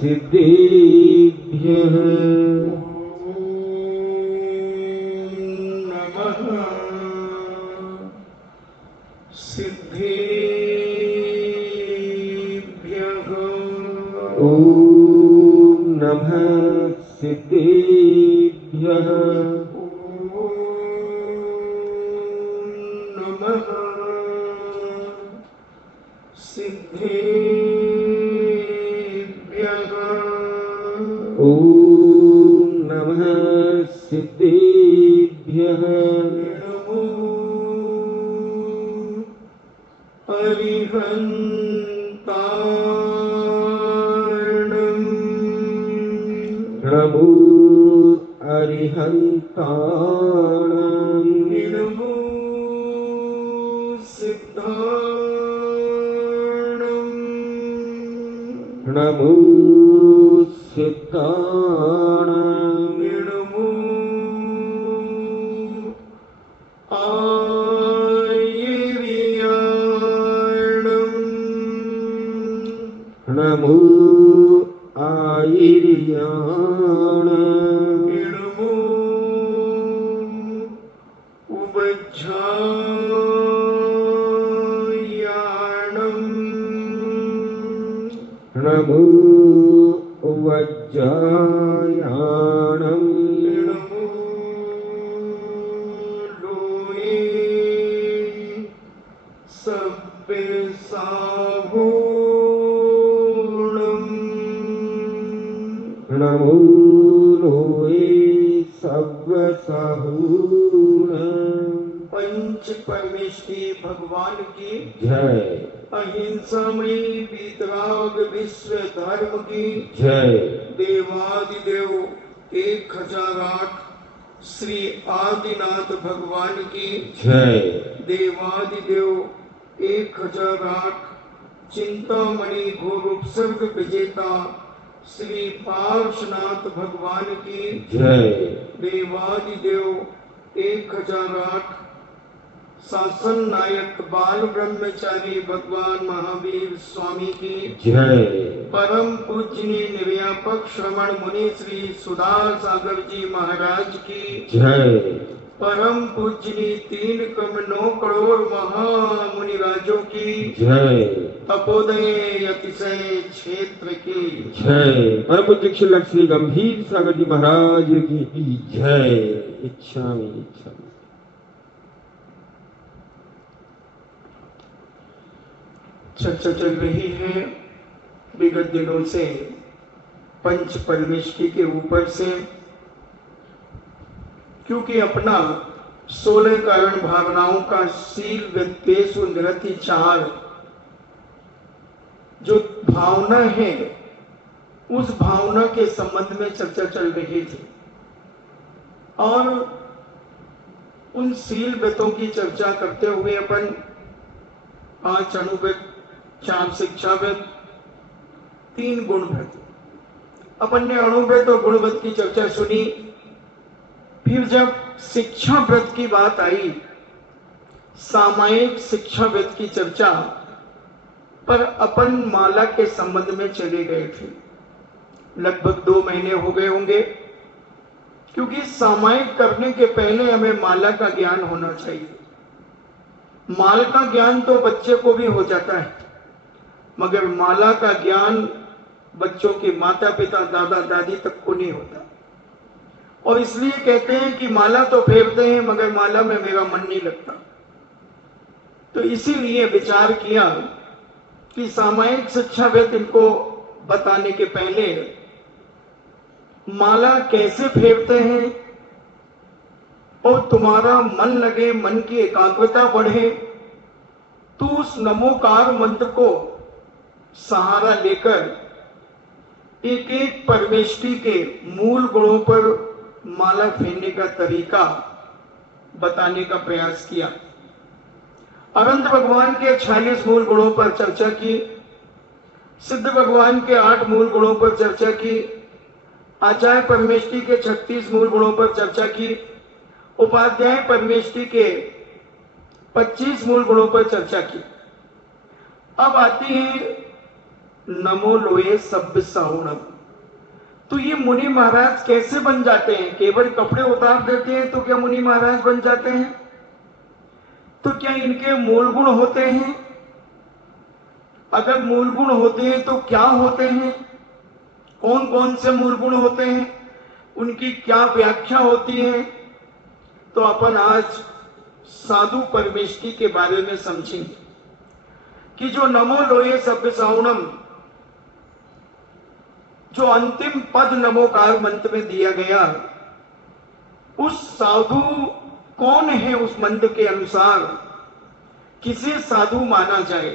सिद्धेभ्यः ॐ नमः सिद्धेभ्यः ॐ नमः सिद्धेभ्यः नमो अरिहन्ताणम् नमो सिद्धाणम् नमो सिद्धाणम् नमो आयर्याणम् नमो आयर्याणम् नमो उवज्झायाणम् नमो वज्रायाणम् नमो लोये सव्यसाभूणम् नमो लोये सव्यसाहूणम् पंच परमेश्वरी भगवान की जय अहिंसामयी वीतराग विश्व धर्म की जय देवादिदेव 1008 श्री आदिनाथ भगवान की जय देवादिदेव 1008 चिंतामणि घोर उपसर्ग विजेता श्री पार्श्वनाथ भगवान की जय देवादिदेव 1008 शासन नायक बाल ब्रह्मचारी भगवान महावीर स्वामी की जय परम पूजनीय निर्व्यापक श्रवण मुनि श्री सुधा सागर जी महाराज की जय परम पूजनीय 3,9 करोड़ महामुनि राजों की जय तपोदय अतिशय क्षेत्र की जय परम पूज्य श्री गंभीर सागर जी महाराज की जय। इच्छामि चर्चा चल रही है विगत दिनों से पंच परमेष्टि के ऊपर से, क्योंकि अपना 16 कारण भावनाओं का शील व्यक्तेषु निरति चार जो भावना है उस भावना के संबंध में चर्चा चल रही थी और उन शील व्रतों की चर्चा करते हुए अपन 5 अणुव्रत, 4 शिक्षाव्रत, 3 गुणव्रत, अपन ने अणुव्रत और गुणव्रत की चर्चा सुनी। फिर जब शिक्षा व्रत की बात आई, सामायिक शिक्षा व्रत की चर्चा पर अपन माला के संबंध में चले गए थे। लगभग 2 महीने हो गए होंगे, क्योंकि सामायिक करने के पहले हमें माला का ज्ञान होना चाहिए। माल का ज्ञान तो बच्चे को भी हो जाता है, मगर माला का ज्ञान बच्चों के माता पिता दादा दादी तक को नहीं होता। और इसलिए कहते हैं कि माला तो फेरते हैं मगर माला में मेरा मन नहीं लगता। तो इसीलिए विचार किया कि सामायिक शिक्षा व्रत इनको बताने के पहले माला कैसे फेरते हैं और तुम्हारा मन लगे, मन की एकाग्रता बढ़े, तो उस नमोकार मंत्र को सहारा लेकर एक एक परमेष्टि के मूल गुणों पर माला फेरने का तरीका बताने का प्रयास किया। अनंत भगवान के 46 मूल गुणों पर चर्चा की, सिद्ध भगवान के 8 मूल गुणों पर चर्चा की, आचार्य परमेष्टि के 36 मूल गुणों पर चर्चा की, उपाध्याय परमेष्टि के 25 मूल गुणों पर चर्चा की। अब आती है नमो लोये सभ्य साउणम। तो ये मुनि महाराज कैसे बन जाते हैं? केवल कपड़े उतार देते हैं तो क्या मुनि महाराज बन जाते हैं? तो क्या इनके मूल गुण होते हैं? अगर मूल गुण होते हैं तो क्या होते हैं? कौन कौन से मूल गुण होते हैं? उनकी क्या व्याख्या होती है? तो अपन आज साधु परमेष्टि के बारे में समझेंगे कि जो नमो लोये सभ्य साउणम, जो अंतिम पद नमोकार मंत्र में दिया गया, उस साधु कौन है? उस मंत्र के अनुसार किसे साधु माना जाए?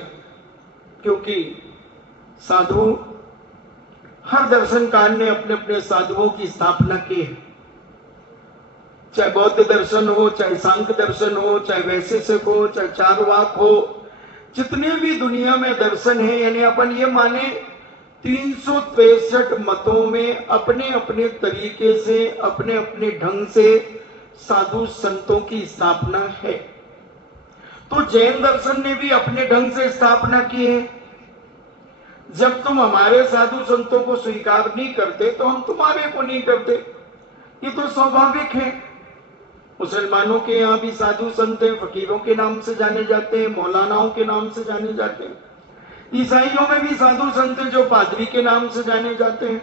क्योंकि साधु, हर दर्शनकार ने अपने अपने साधुओं की स्थापना की है। चाहे बौद्ध दर्शन हो, चाहे सांख्य दर्शन हो, चाहे वैशेषिक हो, चाहे चारवाक हो, जितने भी दुनिया में दर्शन है, यानी अपन ये माने 363 मतों में अपने अपने तरीके से, अपने अपने ढंग से साधु संतों की स्थापना है। तो जैन दर्शन ने भी अपने ढंग से स्थापना की है। जब तुम हमारे साधु संतों को स्वीकार नहीं करते तो हम तुम्हारे को नहीं करते, ये तो स्वाभाविक है। मुसलमानों के यहाँ भी साधु संत हैं, फकीरों के नाम से जाने जाते हैं, मौलानाओं के नाम से जाने जाते हैं। ईसाइयों में भी साधु संत जो पादरी के नाम से जाने जाते हैं।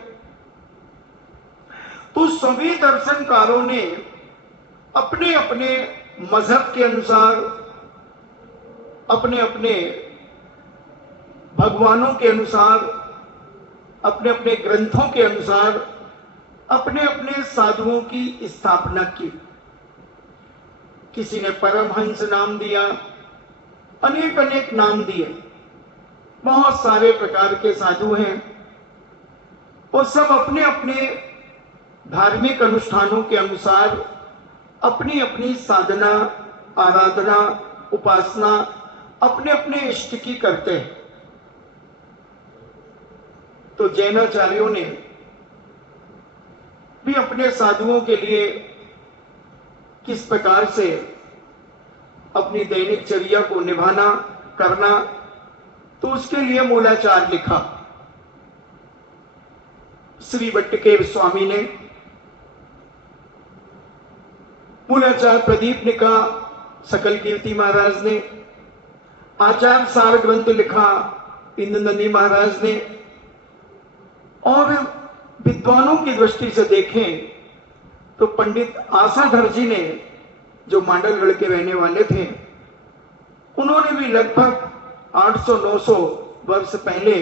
तो सभी दर्शनकारों ने अपने अपने मजहब के अनुसार, अपने अपने भगवानों के अनुसार, अपने अपने ग्रंथों के अनुसार अपने अपने साधुओं की स्थापना की। किसी ने परमहंस नाम दिया, अनेक अनेक नाम दिए। बहुत सारे प्रकार के साधु हैं और सब अपने अपने धार्मिक अनुष्ठानों के अनुसार अपनी अपनी साधना, आराधना, उपासना अपने अपने इष्ट की करते हैं। तो जैनाचार्यों ने भी अपने साधुओं के लिए किस प्रकार से अपनी दैनिक चर्या को निभाना, करना, तो उसके लिए मूलाचार लिखा। श्री वट्टकेर स्वामी ने मूलाचार प्रदीप लिखा, सकल कीर्ति महाराज ने आचार सार ग्रंथ लिखा, इंद्रनंदी महाराज ने। और विद्वानों की दृष्टि से देखें तो पंडित आसाधर जी ने, जो मांडलगढ़ के रहने वाले थे, उन्होंने भी लगभग 800-900 वर्ष पहले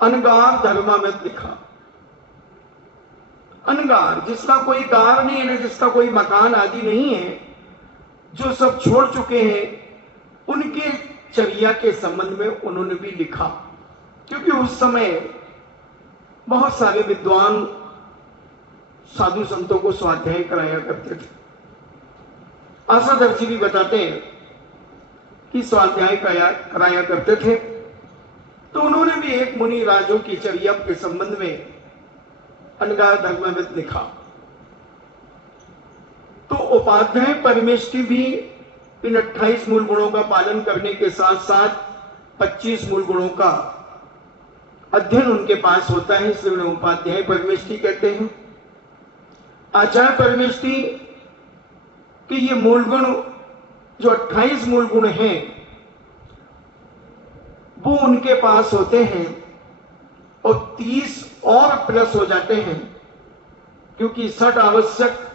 अनगार धर्मामृत लिखा। अनगार, जिसका कोई गार नहीं है, जिसका कोई मकान आदि नहीं है, जो सब छोड़ चुके हैं, उनके चर्या के संबंध में उन्होंने भी लिखा। क्योंकि उस समय बहुत सारे विद्वान साधु संतों को स्वाध्याय कराया करते थे। आसाधर जी भी बताते हैं कि स्वाध्याय कराया करते थे। तो उन्होंने भी एक मुनि राजों की चर्या के संबंध में अनगार धर्मामृत लिखा। तो उपाध्याय परमेष्टि भी इन 28 मूल गुणों का पालन करने के साथ साथ 25 मूल गुणों का अध्ययन उनके पास होता है, इसलिए उन्हें उपाध्याय परमेष्टि कहते हैं। आचार्य परमेष्टि कि ये मूल गुण, जो 28 मूल गुण हैं, वो उनके पास होते हैं और 30 और प्लस हो जाते हैं, क्योंकि 60 आवश्यक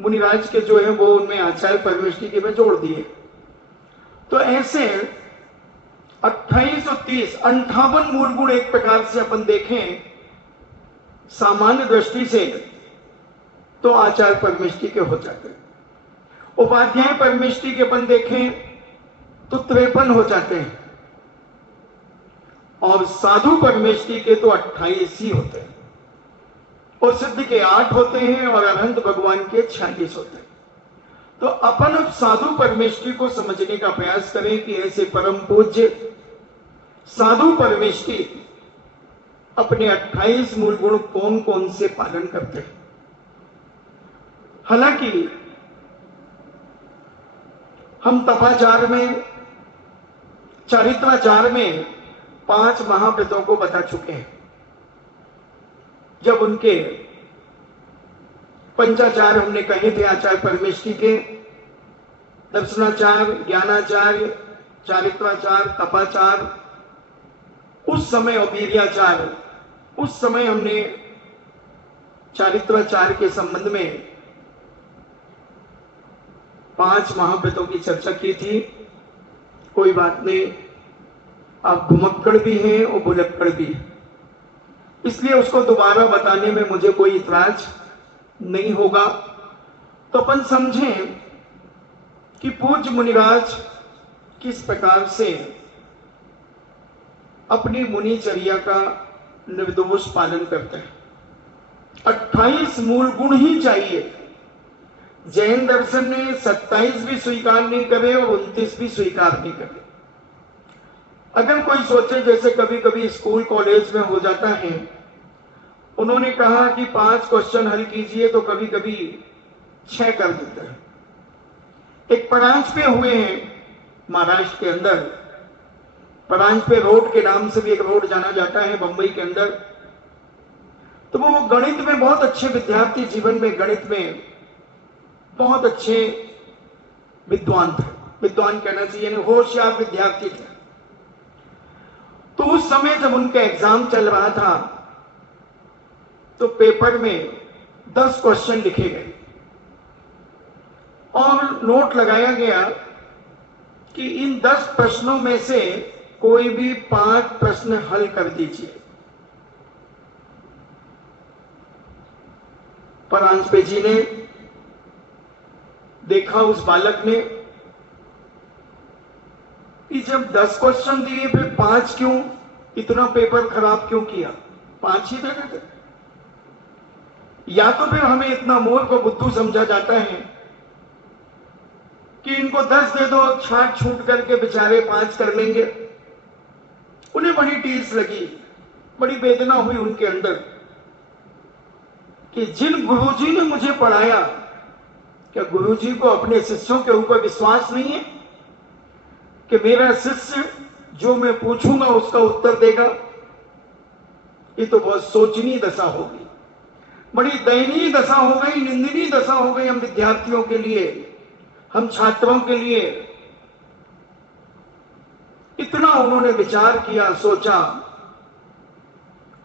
मुनिराज के जो है वो उनमें आचार्य परमेष्टि के में जोड़ दिए। तो ऐसे 28 और 30 58 मूल गुण एक प्रकार से अपन देखें सामान्य दृष्टि से तो आचार्य परमेष्टि के हो जाते हैं। उपाध्याय परमेष्टि के अपन देखें तो 53 हो जाते हैं और साधु परमेष्टि के तो 28 ही होते हैं और सिद्ध के 8 होते हैं और अनंत भगवान के 46 होते हैं। तो अपन अब साधु परमेष्टि को समझने का प्रयास करें कि ऐसे परम पूज्य साधु परमेष्टि अपने 28 मूल गुण कौन कौन से पालन करते हैं। हालांकि हम तपाचार में, चारित्राचार में 5 महाव्रतों को बता चुके हैं। जब उनके पंचाचार हमने कहे थे आचार्य परमेष्ठी के, दर्शनाचार, ज्ञानाचार, चारित्राचार, तपाचार, उस समय और वीर्याचार, उस समय हमने चारित्राचार के संबंध में 5 महाव्रतों की चर्चा की थी। कोई बात नहीं, आप घुमक्कड़ भी हैं और भुलक्कड़ भी, इसलिए उसको दोबारा बताने में मुझे कोई इतराज नहीं होगा। तो अपन समझें कि पूज्य मुनिराज किस प्रकार से अपनी मुनिचर्या का निर्दोष पालन करते हैं। 28 मूल गुण ही चाहिए। जैन दर्शन ने 27 भी स्वीकार नहीं करे और 29 भी स्वीकार नहीं करे। अगर कोई सोचे, जैसे कभी कभी स्कूल कॉलेज में हो जाता है, उन्होंने कहा कि 5 क्वेश्चन हल कीजिए तो कभी कभी 6 कर देते हैं। एक परांच पे हुए हैं महाराष्ट्र के अंदर, परांच पे रोड के नाम से भी एक रोड जाना जाता है बंबई के अंदर। तो वो गणित में बहुत अच्छे विद्यार्थी, जीवन में गणित में बहुत अच्छे विद्वान थे, विद्वान कहना चाहिए, होशियार विद्यार्थी थे। तो उस समय जब उनका एग्जाम चल रहा था तो पेपर में 10 क्वेश्चन लिखे गए और नोट लगाया गया कि इन 10 प्रश्नों में से कोई भी 5 प्रश्न हल कर दीजिए। परांजपे जी ने देखा उस बालक ने कि जब 10 क्वेश्चन दिए फिर 5 क्यों, इतना पेपर खराब क्यों किया, 5 ही दे देते। या तो फिर हमें इतना मूर्ख और बुद्धू समझा जाता है कि इनको 10 दे दो, छाट छूट करके बेचारे 5 कर लेंगे। उन्हें बड़ी टीस लगी, बड़ी वेदना हुई उनके अंदर कि जिन गुरुजी ने मुझे पढ़ाया, क्या गुरुजी को अपने शिष्यों के ऊपर विश्वास नहीं है कि मेरा शिष्य जो मैं पूछूंगा उसका उत्तर देगा? ये तो बहुत सोचनीय दशा होगी, बड़ी दयनीय दशा हो गई, निंदनीय दशा हो गई हम विद्यार्थियों के लिए, हम छात्रों के लिए। इतना उन्होंने विचार किया, सोचा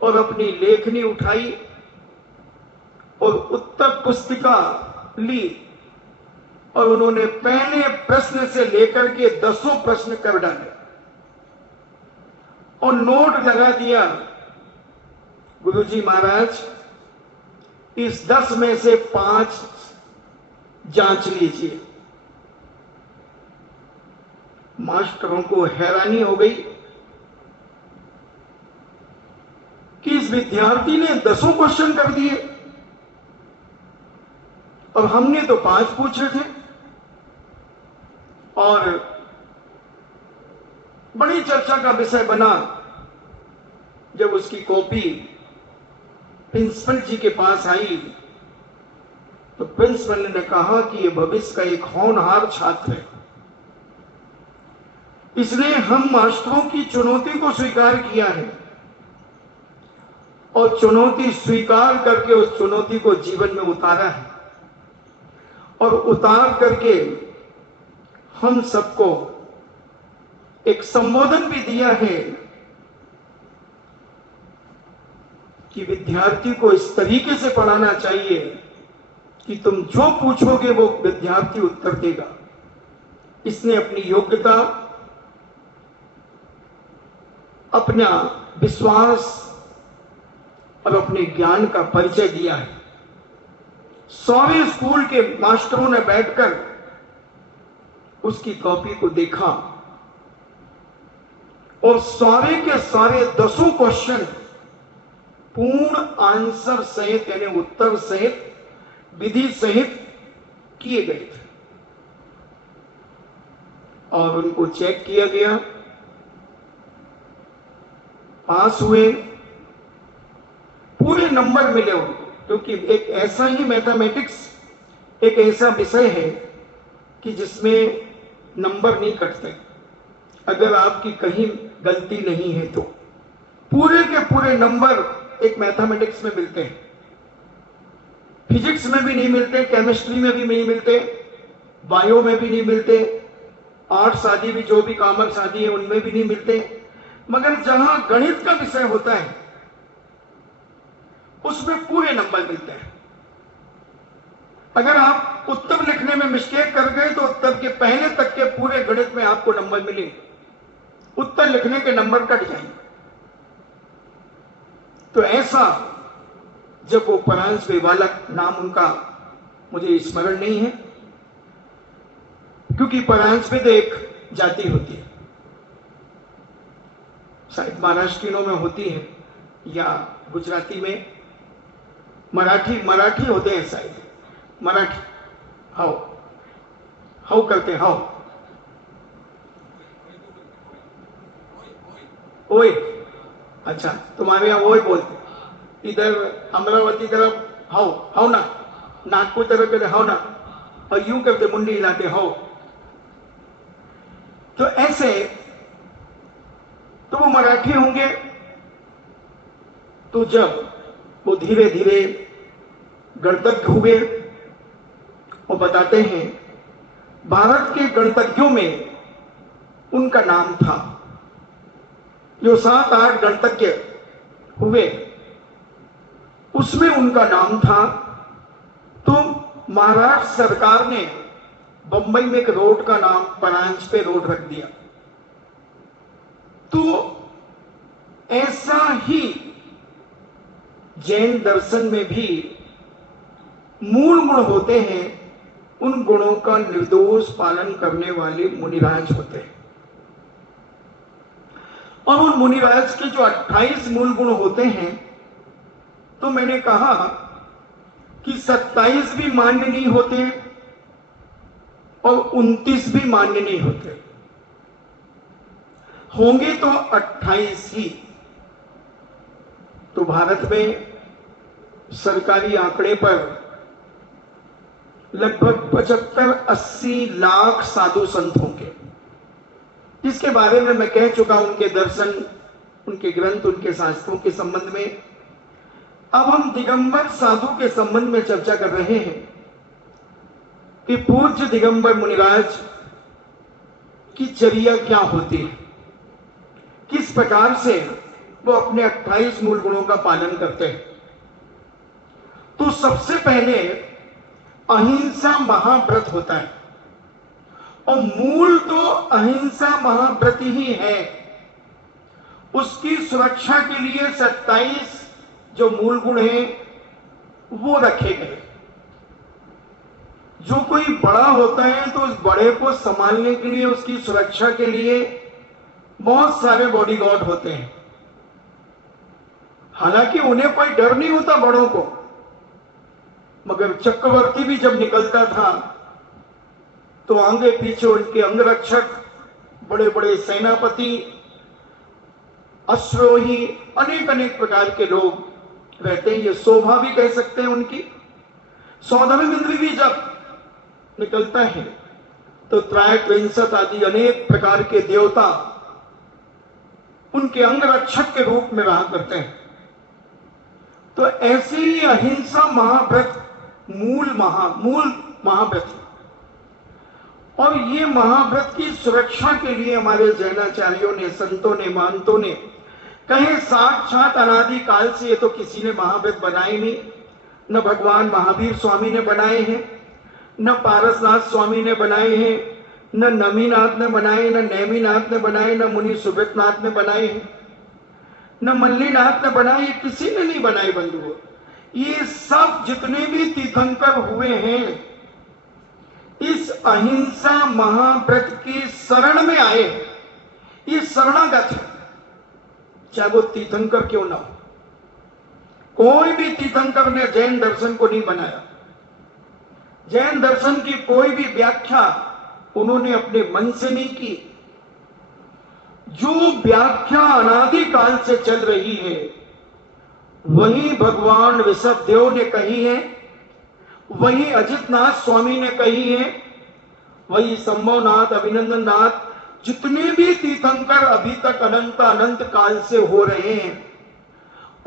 और अपनी लेखनी उठाई और उत्तर पुस्तिका ली और उन्होंने पहले प्रश्न से लेकर के 10 प्रश्न कर डाले और नोट लगा दिया, गुरुजी महाराज इस 10 में से 5 जांच लीजिए। मास्टरों को हैरानी हो गई कि इस विद्यार्थी ने 10 क्वेश्चन कर दिए और हमने तो 5 पूछे थे। और बड़ी चर्चा का विषय बना जब उसकी कॉपी प्रिंसिपल जी के पास आई तो प्रिंसिपल ने कहा कि यह भविष्य का एक होनहार छात्र है, इसने हम मास्टरों की चुनौती को स्वीकार किया है और चुनौती स्वीकार करके उस चुनौती को जीवन में उतारा है और उतार करके हम सबको एक संबोधन भी दिया है कि विद्यार्थी को इस तरीके से पढ़ाना चाहिए कि तुम जो पूछोगे वो विद्यार्थी उत्तर देगा। इसने अपनी योग्यता, अपना विश्वास और अपने ज्ञान का परिचय दिया है। सारे स्कूल के मास्टरों ने बैठकर उसकी कॉपी को देखा और सारे के सारे 10 क्वेश्चन पूर्ण आंसर सहित यानी उत्तर सहित विधि सहित किए गए थे और उनको चेक किया गया, पास हुए, पूरे नंबर मिले उनको। क्योंकि एक ऐसा ही मैथमेटिक्स एक ऐसा विषय है कि जिसमें नंबर नहीं कटते अगर आपकी कहीं गलती नहीं है तो। पूरे के पूरे नंबर एक मैथमेटिक्स में मिलते हैं, फिजिक्स में भी नहीं मिलते, केमिस्ट्री में भी नहीं मिलते, बायो में भी नहीं मिलते, आर्ट्स आदि भी जो भी कॉमर्स आदि है उनमें भी नहीं मिलते। मगर जहां गणित का विषय होता है उसमें पूरे नंबर मिलते हैं। अगर आप उत्तर लिखने में मिस्टेक कर गए तो उत्तर के पहले तक के पूरे गणित में आपको नंबर मिलेंगे, उत्तर लिखने के नंबर कट जाएंगे। तो ऐसा जब वो परांज बालक, नाम उनका मुझे स्मरण नहीं है, क्योंकि परांज में तो एक जाति होती है, शायद महाराष्ट्रियों में होती है या गुजराती में, मराठी होते हैं शायद, मराठी हाउ हाउ करते हैं, हाउ ओए, अच्छा तुम्हारे यहां ओए बोलते, इधर अमरावती तरफ हाउ हाउ ना, नागपुर तरफ कहते हाउ ना, और यूं करते मुंडी हिलाते हाउ। तो ऐसे तो वो मराठी होंगे। तो जब वो धीरे धीरे गणतज्ञ हुए, वो बताते हैं भारत के गणतज्ञों में उनका नाम था। जो 7-8 गणतज्ञ हुए उसमें उनका नाम था। तो महाराष्ट्र सरकार ने बंबई में एक रोड का नाम परांज पे रोड रख दिया। तो ऐसा ही जैन दर्शन में भी मूल गुण होते हैं, उन गुणों का निर्दोष पालन करने वाले मुनिराज होते हैं। और उन मुनिराज के जो 28 मूल गुण होते हैं, तो मैंने कहा कि 27 भी मान्य नहीं होते और 29 भी मान्य नहीं होते, होंगे तो 28 ही। तो भारत में सरकारी आंकड़े पर लगभग 75-80 लाख साधु संत होंगे, जिसके बारे में मैं कह चुका, उनके दर्शन, उनके ग्रंथ, उनके शास्त्रों के संबंध में। अब हम दिगंबर साधु के संबंध में चर्चा कर रहे हैं कि पूज्य दिगंबर मुनिराज की चर्या क्या होती है, किस प्रकार से वो अपने 28 मूल गुणों का पालन करते हैं। तो सबसे पहले अहिंसा महाव्रत होता है, और मूल तो अहिंसा महाव्रत ही है। उसकी सुरक्षा के लिए 27 जो मूल गुण हैं वो रखे गए। जो कोई बड़ा होता है तो उस बड़े को संभालने के लिए, उसकी सुरक्षा के लिए बहुत सारे बॉडीगार्ड होते हैं। हालांकि उन्हें कोई डर नहीं होता बड़ों को, मगर चक्रवर्ती भी जब निकलता था तो आगे पीछे उनके अंगरक्षक, बड़े बड़े सेनापति, अश्वरोही, अनेक अनेक प्रकार के लोग रहते हैं। ये शोभा भी कह सकते हैं उनकी। सौदामिंद्र भी जब निकलता है तो त्रयत्रिंशत आदि अनेक प्रकार के देवता उनके अंगरक्षक के रूप में रहा करते हैं। तो ऐसे ही अहिंसा महाव्रत मूल महाव्रत, और ये महाव्रत की सुरक्षा के लिए हमारे जैनाचार्यों ने, संतों ने, महंतों ने कहे साक्षात अनादि काल से ये तो किसी ने महाव्रत बनाए नहीं। न भगवान महावीर स्वामी ने बनाए हैं, न पारसनाथ स्वामी ने बनाए हैं, न नमीनाथ ने बनाए, न नेमीनाथ ने बनाए, न मुनि सुब्रतनाथ ने बनाए हैं, न मल्लीनाथ ने बनाए, किसी ने नहीं बनाए बंधुओं। ये सब जितने भी तीर्थंकर हुए हैं इस अहिंसा महाव्रत की शरण में आए, ये शरणागत है, चाहे वो तीर्थंकर क्यों ना हो। कोई भी तीर्थंकर ने जैन दर्शन को नहीं बनाया। जैन दर्शन की कोई भी व्याख्या उन्होंने अपने मन से नहीं की। जो व्याख्या अनादिकाल से चल रही है वही भगवान ऋषभदेव ने कही है, वही अजितनाथ स्वामी ने कही है, वही संभवनाथ, अभिनंदन नाथ, जितने भी तीर्थंकर अभी तक अनंत अनंत काल से हो रहे हैं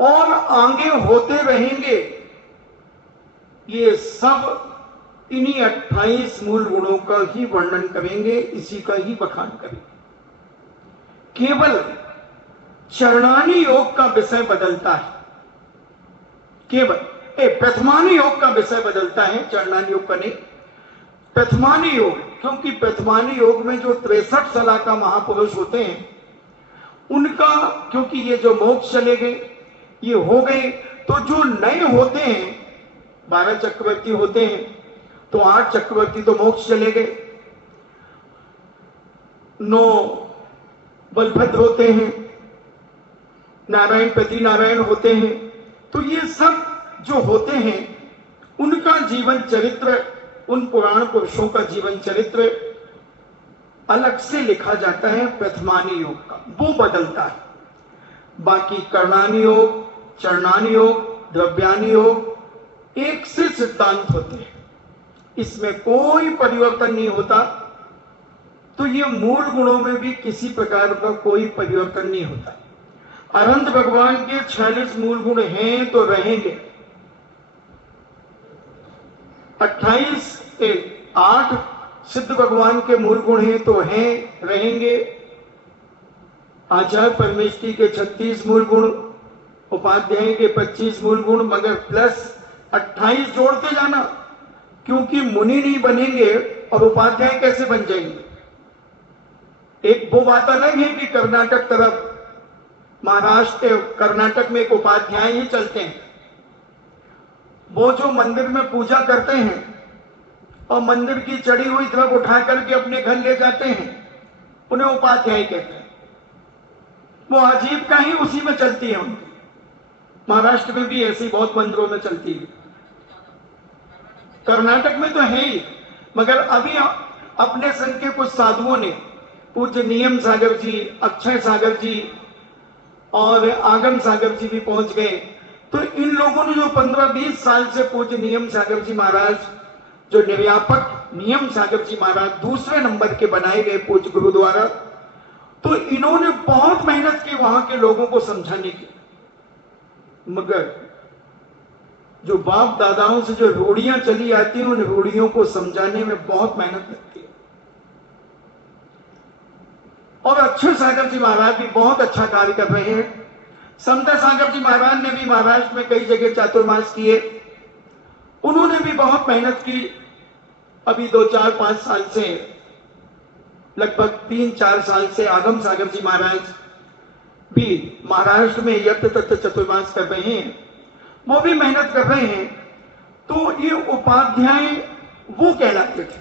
और आगे होते रहेंगे, ये सब इन्हीं 28 मूल गुणों का ही वर्णन करेंगे, इसी का ही बखान करेंगे। केवल चरणानी योग का विषय बदलता है, केवल प्रथमानी योग का विषय बदलता है, चरणानी योग का नहीं। प्रथमानी योग, क्योंकि प्रथमानी योग में जो 63 सला का महापुरुष होते हैं उनका, क्योंकि ये जो मोक्ष चले गए, ये हो गए, तो जो नए होते हैं 12 चक्रवर्ती होते हैं, तो 8 चक्रवर्ती तो मोक्ष चले गए, 9 बलभद्र होते हैं, नारायण प्रति नारायण होते हैं। तो ये सब जो होते हैं उनका जीवन चरित्र, उन पुराण पुरुषों का जीवन चरित्र अलग से लिखा जाता है प्रथमानी योग का, वो बदलता है। बाकी कर्णानी योग, चरणानी योग, द्रव्यानी योग एक से सिद्धांत होते हैं, इसमें कोई परिवर्तन नहीं होता। तो ये मूल गुणों में भी किसी प्रकार का कोई परिवर्तन नहीं होता। अनंत भगवान के 46 मूल गुण हैं तो रहेंगे। 8 सिद्ध भगवान के मूल गुण हैं तो हैं, रहेंगे। आचार्य परमेष्ठी के 36 मूल गुण, उपाध्याय के 25 मूल गुण, मगर प्लस 28 जोड़ते जाना, क्योंकि मुनि नहीं बनेंगे और उपाध्याय कैसे बन जाएंगे। एक वो बात अलग है कि कर्नाटक तरफ, महाराष्ट्र कर्नाटक में एक उपाध्याय ही चलते हैं, वो जो मंदिर में पूजा करते हैं और मंदिर की चढ़ी हुई तरफ उठा करके अपने घर ले जाते हैं, उन्हें उपाध्याय कहते हैं। वो आजीविका ही उसी में चलती है उनकी। महाराष्ट्र में भी ऐसी बहुत मंदिरों में चलती है, कर्नाटक में तो है ही। मगर अभी अपने संघ के कुछ साधुओं ने, पूज्य नियम सागर जी, अक्षय सागर जी और आगम सागर जी भी पहुंच गए, तो इन लोगों ने जो 15-20 साल से पूज्य नियम सागर जी महाराज, जो निर्यापक नियम सागर जी महाराज दूसरे नंबर के बनाए गए पूज्य गुरुद्वारा, तो इन्होंने बहुत मेहनत की वहां के लोगों को समझाने की। मगर जो बाप दादाओं से जो रूढ़ियां चली आती हैं, उन रूढ़ियों को समझाने में बहुत मेहनत लगती है। और अक्षय सागर जी महाराज भी बहुत अच्छा कार्य कर रहे हैं। समता सागर जी महाराज ने भी महाराष्ट्र में कई जगह चातुर्मास किए, उन्होंने भी बहुत मेहनत की। अभी 2-4-5 साल से, लगभग 3-4 साल से आगम सागर जी महाराज भी महाराष्ट्र में यज्ञ तत्व चतुर्मास कर रहे हैं, वो भी मेहनत कर रहे हैं। तो ये उपाध्याय वो कहलाते थे,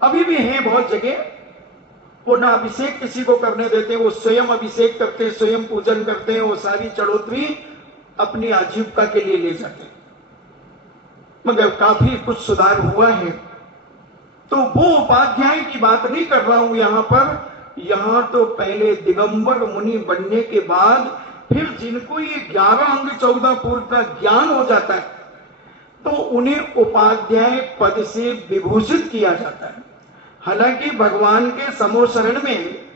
अभी भी हैं बहुत जगह। वो ना अभिषेक किसी को करने देते, वो स्वयं अभिषेक करते हैं, स्वयं पूजन करते हैं, वो सारी चढ़ोतरी अपनी आजीविका के लिए ले जाते हैं। मगर काफी कुछ सुधार हुआ है। तो वो उपाध्याय की बात नहीं कर रहा हूं यहां पर। यहां तो पहले दिगंबर मुनि बनने के बाद फिर जिनको ये 11 अंग 14 पूर्व का ज्ञान हो जाता है, तो उन्हें उपाध्याय पद से विभूषित किया जाता है। हालांकि भगवान के समोशरण में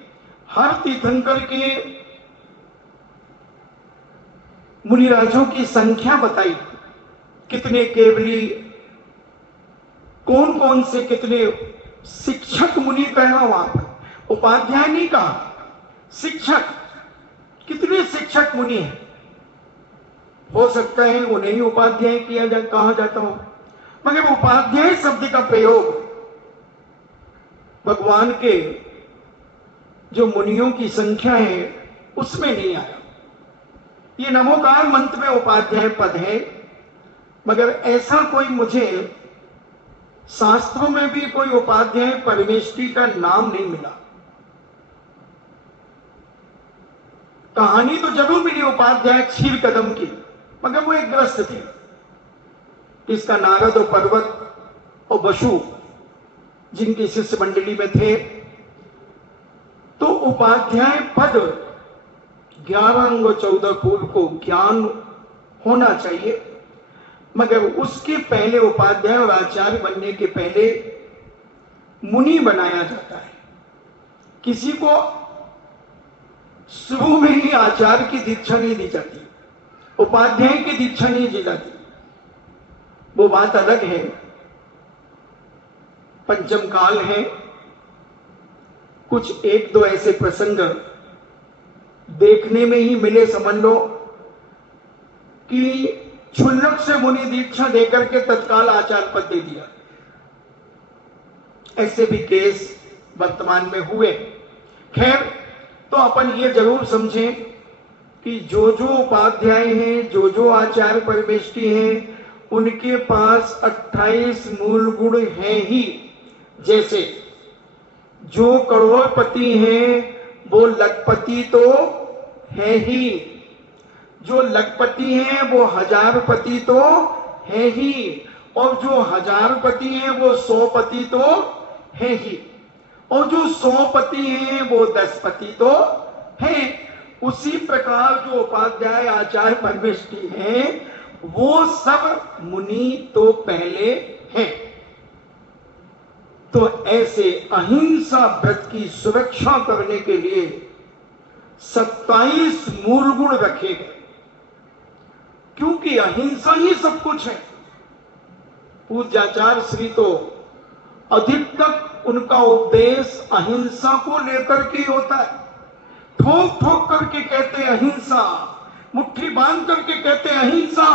हर तीर्थंकर के मुनिराजों की संख्या बताई, कितने केवली, कौन कौन से कितने शिक्षक मुनि कहा वहां पर, उपाध्याय नहीं कहा, शिक्षक। कितने शिक्षक मुनि हैं, हो सकता है उन्हें ही उपाध्याय कहा जाता हो, मगर उपाध्याय शब्द का प्रयोग भगवान के जो मुनियों की संख्या है उसमें नहीं आया। ये नमोकार मंत्र में उपाध्याय पद है, मगर ऐसा कोई मुझे शास्त्रों में भी कोई उपाध्याय परमेष्ठी का नाम नहीं मिला। कहानी तो जरूर मिली उपाध्याय क्षीर कदम की, मगर वो एक ग्रस्त थे, इसका नारद और पर्वत और वसु जिनकी शिष्य मंडली में थे। तो उपाध्याय पद 11 अंग 14 फूल को ज्ञान होना चाहिए, मगर उसके पहले उपाध्याय और आचार्य बनने के पहले मुनि बनाया जाता है। किसी को शुरू में ही आचार्य की दीक्षा नहीं दी जाती, उपाध्याय की दीक्षा नहीं दी जाती, वो बात अलग है। पंचम काल है, कुछ एक दो ऐसे प्रसंग देखने में ही मिले, समझ लो कि क्षुल्लक से मुनि दीक्षा देकर के तत्काल आचार्य पद दे दिया। ऐसे भी केस वर्तमान में हुए। खैर, तो अपन ये जरूर समझें कि जो जो उपाध्याय हैं, जो जो आचार्य परमेष्ठी हैं, उनके पास 28 मूल गुण हैं ही। जैसे जो करोड़पति हैं वो लखपति तो है ही, जो लखपति हैं वो हजारपति तो है ही, और जो हजारपति हैं वो 100पति तो है ही, और जो 100पति हैं वो 10पति तो है। उसी प्रकार जो उपाध्याय आचार्य परमेष्ठी हैं वो सब मुनि तो पहले हैं। तो ऐसे अहिंसा व्रत की सुरक्षा करने के लिए 27 मूल गुण रखे गए, क्योंकि अहिंसा ही सब कुछ है। पूज्याचार्य श्री तो अधिक तक उनका उपदेश अहिंसा को लेकर के होता है। ठोक ठोक करके कहते हैं अहिंसा, मुट्ठी बांध करके कहते हैं अहिंसा।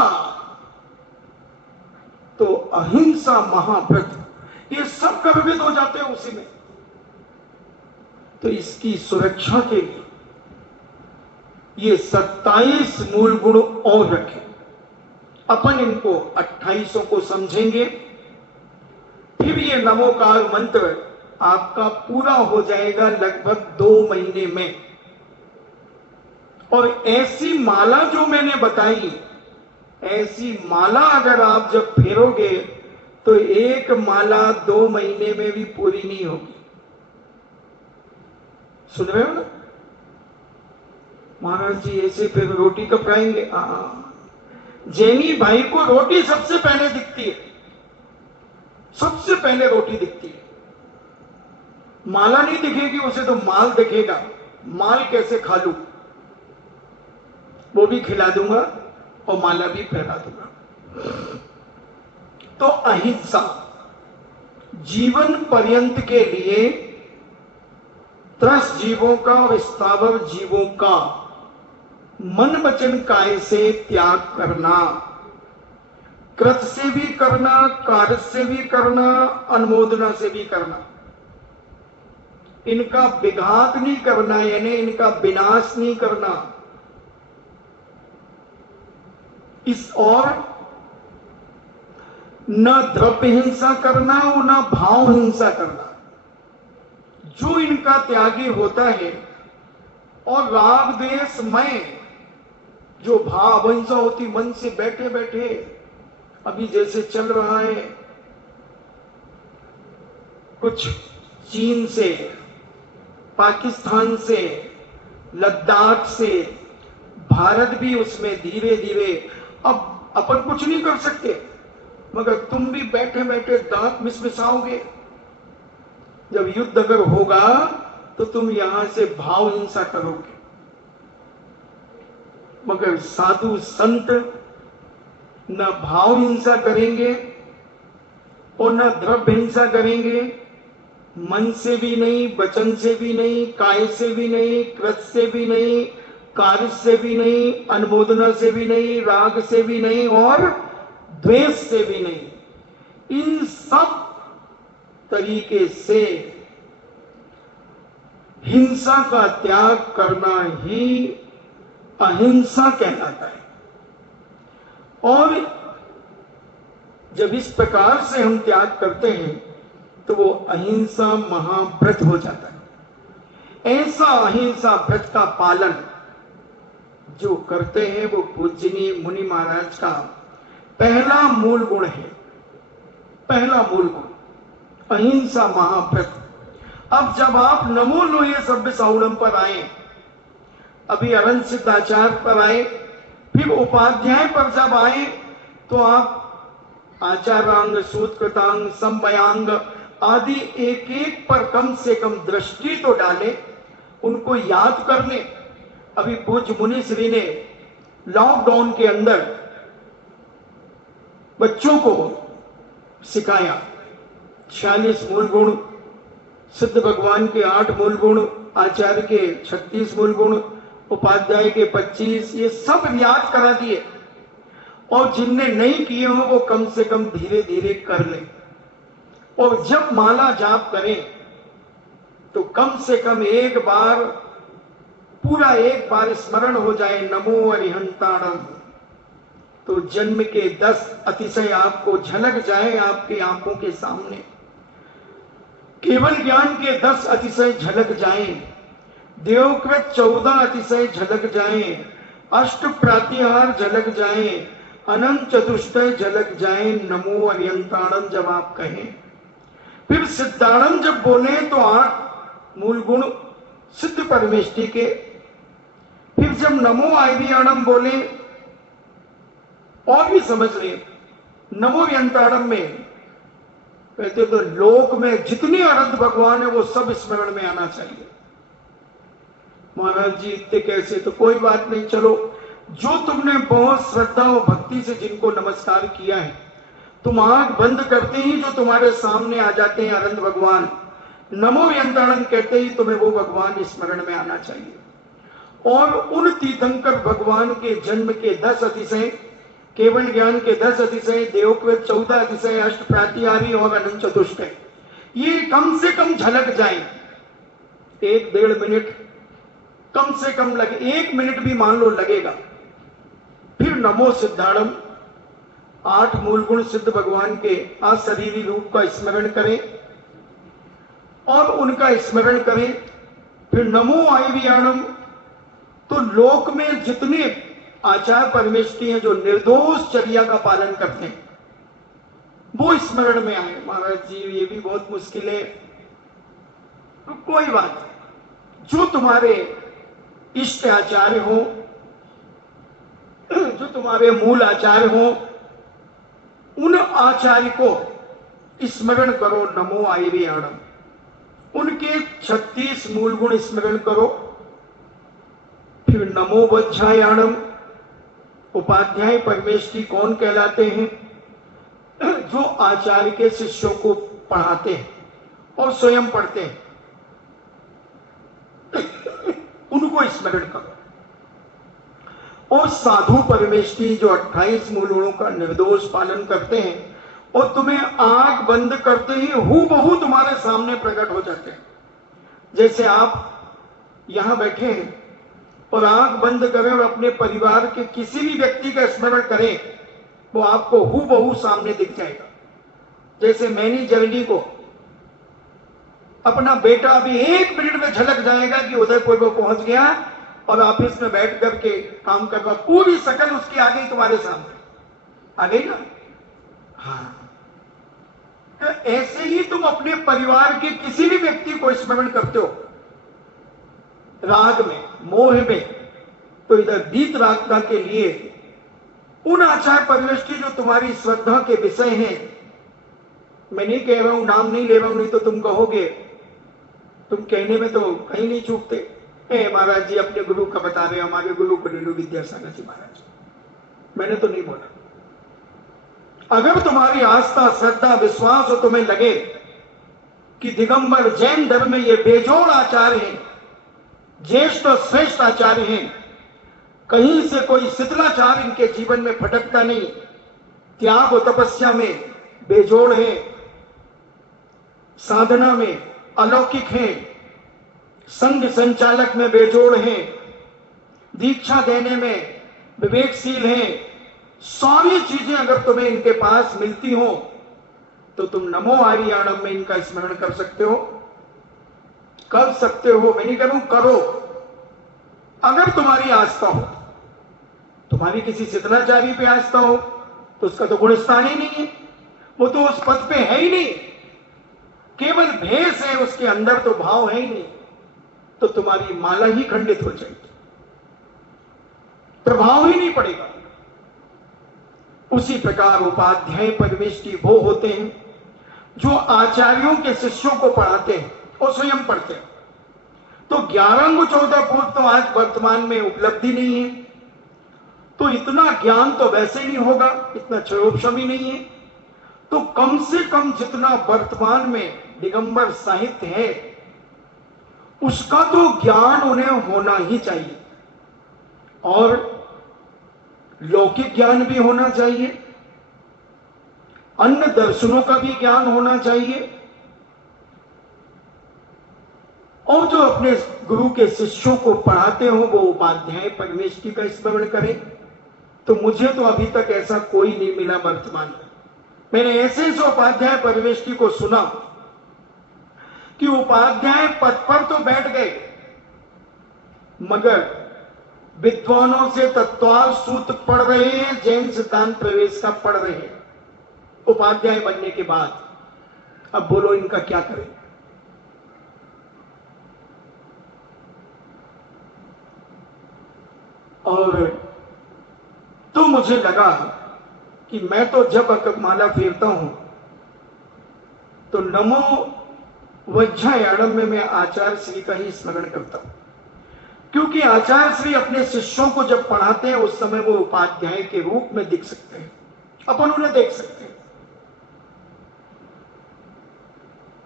तो अहिंसा महाव्रत, ये सब गर्भित हो जाते हैं उसी में। तो इसकी सुरक्षा के लिए ये 27 मूल गुण और रखे। अपन इनको 28 को समझेंगे, फिर ये नमोकार मंत्र आपका पूरा हो जाएगा लगभग 2 महीने में। और ऐसी माला जो मैंने बताई, ऐसी माला अगर आप जब फेरोगे तो एक माला 2 महीने में भी पूरी नहीं होगी। सुन रहे हो ना? महाराज जी ऐसे फिर रोटी कब खाएंगे? जैनी भाई को रोटी सबसे पहले दिखती है, सबसे पहले रोटी दिखती है। माला नहीं दिखेगी उसे, तो माल दिखेगा। माल कैसे खा लूं, वो भी खिला दूंगा और माला भी पहना दूंगा। तो अहिंसा जीवन पर्यंत के लिए त्रस्त जीवों का और स्थावर जीवों का मन वचन काय से त्याग करना, कृत से भी करना, कार्य से भी करना, अनुमोदना से भी करना। इनका विघात नहीं करना, यानी इनका विनाश नहीं करना। इस और न द्रव्य हिंसा करना और न भाव हिंसा करना। जो इनका त्यागी होता है, और राग द्वेष में जो भाव हिंसा होती, मन से बैठे बैठे अभी जैसे चल रहा है, कुछ चीन से, पाकिस्तान से, लद्दाख से, भारत भी उसमें धीरे धीरे। अब अपन कुछ नहीं कर सकते, मगर तुम भी बैठे बैठे दांत मिसमिसाओगे। जब युद्ध अगर होगा तो तुम यहां से भाव हिंसा करोगे, मगर साधु संत न भाव हिंसा करेंगे और न द्रव्य हिंसा करेंगे। मन से भी नहीं, वचन से भी नहीं, काय से भी नहीं, कृत से भी नहीं, कार्य से भी नहीं, अनुमोदना से भी नहीं, राग से भी नहीं और द्वेष से भी नहीं। इन सब तरीके से हिंसा का त्याग करना ही अहिंसा कहलाता है। और जब इस प्रकार से हम त्याग करते हैं तो वो अहिंसा महाव्रत हो जाता है। ऐसा अहिंसा व्रत का पालन जो करते हैं वो पूजनीय मुनि महाराज का पहला मूल गुण है। पहला मूल गुण अहिंसा महाव्रत। अब जब आप नमो लोहे सभ्य साउणम पर आए, अभी अरण्य सिद्धाचार्य पर आए, फिर उपाध्याय पर जब आए, तो आप आचारांग, सूत्रकृतांग, संवयांग, आदि एक एक पर कम से कम दृष्टि तो डालें, उनको याद कर लें। अभी पूज्य मुनि श्री ने लॉकडाउन के अंदर बच्चों को सिखाया 46 मूल गुण, सिद्ध भगवान के 8 मूल गुण, आचार्य के 36 मूल गुण, उपाध्याय के 25, ये सब याद करा दिए। और जिनने नहीं किए हो वो कम से कम धीरे धीरे कर लें। और जब माला जाप करें तो कम से कम एक बार, पूरा एक बार स्मरण हो जाए नमो अरिहंताणम, तो जन्म के 10 अतिशय आपको झलक जाए आपकी आंखों के सामने। केवल ज्ञान के 10 अतिशय झलक जाएं, देवकृत 14 अतिशय झलक जाएं, अष्ट प्रातिहार झलक जाएं, अनंत चतुष्टय झलक जाएं, नमो अरिहंताणम जब आप कहें। फिर सिद्धाणम जब बोले तो 8 मूल गुण सिद्ध परमेष्टि के। फिर जब नमो आयरियाणम बोले और भी समझ ले, नमो अरिहंताणम में कहते तो लोक में जितने अनंत भगवान है वो सब स्मरण में आना चाहिए। महाराज जी इतने कैसे, तो कोई बात नहीं, चलो जो तुमने बहुत श्रद्धा और भक्ति से जिनको नमस्कार किया है, तुम आंख बंद करते ही जो तुम्हारे सामने आ जाते हैं अनंत भगवान, नमो अरिहंताणम कहते ही तुम्हें वो भगवान स्मरण में आना चाहिए। और उन तीर्थंकर भगवान के जन्म के 10 अतिशय, केवल ज्ञान के 10 अतिशय, देवकृत 14 अतिशय, अष्ट प्रातिहारी और अनंत चतुष्टय, ये कम से कम झलक जाए। 1-1.5 मिनट कम से कम लगे, 1 मिनट भी मान लो लगेगा। फिर नमो सिद्धाणम, 8 मूल गुण सिद्ध भगवान के अशरीरी रूप का स्मरण करें और उनका स्मरण करें। फिर नमो आयरियाणम, तो लोक में जितने आचार्य परमेष्ठी हैं जो निर्दोष चर्या का पालन करते हैं वो स्मरण में आए। महाराज जी ये भी बहुत मुश्किल है, तो कोई बात नहीं, जो तुम्हारे इष्ट आचार्य हो, जो तुम्हारे मूल आचार्य हो, उन आचार्य को स्मरण करो नमो आयरियाणम, उनके 36 मूल गुण स्मरण करो। फिर नमो वज्रायाणम, उपाध्याय परमेष्ठी कौन कहलाते हैं? जो आचार्य के शिष्यों को पढ़ाते हैं और स्वयं पढ़ते हैं, उनको स्मरण करो। और साधु परमेष्ठी जो 28 मूल गुणों का निर्दोष पालन करते हैं और तुम्हें आंख बंद करते ही हूबहू तुम्हारे सामने प्रकट हो जाते हैं। जैसे आप यहां बैठे हैं और आंख बंद करें और अपने परिवार के किसी भी व्यक्ति का स्मरण करें, वो आपको हूबहू सामने दिख जाएगा। जैसे मैनी जर्नी को अपना बेटा अभी 1 मिनट में झलक जाएगा कि उदयपुर में पहुंच गया और ऑफिस में बैठ करके काम कर रहा, पूरी शकल उसकी आ गई तुम्हारे सामने, आ गई ना। हाँ, तो ऐसे ही तुम अपने परिवार के किसी भी व्यक्ति को स्मरण करते हो राग में, मोह में, तो इधर बीत रागता के लिए उन आचार्य परमेष्ठी जो तुम्हारी श्रद्धा के विषय हैं, मैं नहीं कह रहा हूं, नाम नहीं ले रहा हूं, नहीं तो तुम कहोगे, तुम कहने में तो कहीं नहीं चूकते, महाराज जी अपने गुरु का बता रहे, हमारे गुरु बनीलू विद्यासागर जी महाराज, मैंने तो नहीं बोला। अगर तुम्हारी आस्था, श्रद्धा, विश्वास और तुम्हें लगे कि दिगंबर जैन धर्म में ये बेजोड़ आचार्य हैं, ज्येष्ठ और श्रेष्ठ आचार्य हैं, कहीं से कोई शिथिलाचार इनके जीवन में फटकता नहीं, त्याग और तपस्या में बेजोड़ है, साधना में अलौकिक है, संघ संचालक में बेजोड़ है, दीक्षा देने में विवेकशील है, सारी चीजें अगर तुम्हें इनके पास मिलती हो तो तुम नमो आयरियाणम में इनका स्मरण कर सकते हो, कर सकते हो। मैं नहीं कह रहा हूं करो, अगर तुम्हारी आस्था हो, तुम्हारी किसी शिथिलाचारी पे आस्था हो तो उसका तो गुणस्थान ही नहीं है, वो तो उस पद पे है ही नहीं, केवल भेष है, उसके अंदर तो भाव है ही नहीं, तो तुम्हारी माला ही खंडित हो जाएगी, प्रभाव ही नहीं पड़ेगा। उसी प्रकार उपाध्याय परमेष्ठी वो होते हैं जो आचार्यों के शिष्यों को पढ़ाते हैं और स्वयं पढ़ते हैं। तो 11 को 14 फुट तो आज वर्तमान में उपलब्धि नहीं है, तो इतना ज्ञान तो वैसे नहीं होगा, इतना क्षयोक्षम ही नहीं है। तो कम से कम जितना वर्तमान में दिगंबर साहित्य है उसका तो ज्ञान उन्हें होना ही चाहिए, और लौकिक ज्ञान भी होना चाहिए, अन्य दर्शनों का भी ज्ञान होना चाहिए, और जो अपने गुरु के शिष्यों को पढ़ाते हो वो उपाध्याय परमेष्टि का स्मरण करें। तो मुझे तो अभी तक ऐसा कोई नहीं मिला वर्तमान में। मैंने ऐसे उपाध्याय परमेष्टि को सुना कि उपाध्याय पद पर तो बैठ गए मगर विद्वानों से तत्वाल सूत्र पढ़ रहे हैं, जैन सिद्धांत प्रवेश का पढ़ रहे हैं उपाध्याय बनने के बाद। अब बोलो इनका क्या करें? और तो मुझे लगा कि मैं तो जब माला फेरता हूं तो नमो वज्रायाणम में मैं आचार्य श्री का ही स्मरण करता हूं, क्योंकि आचार्य श्री अपने शिष्यों को जब पढ़ाते हैं उस समय वो उपाध्याय के रूप में दिख सकते हैं, अपन उन्हें देख सकते हैं।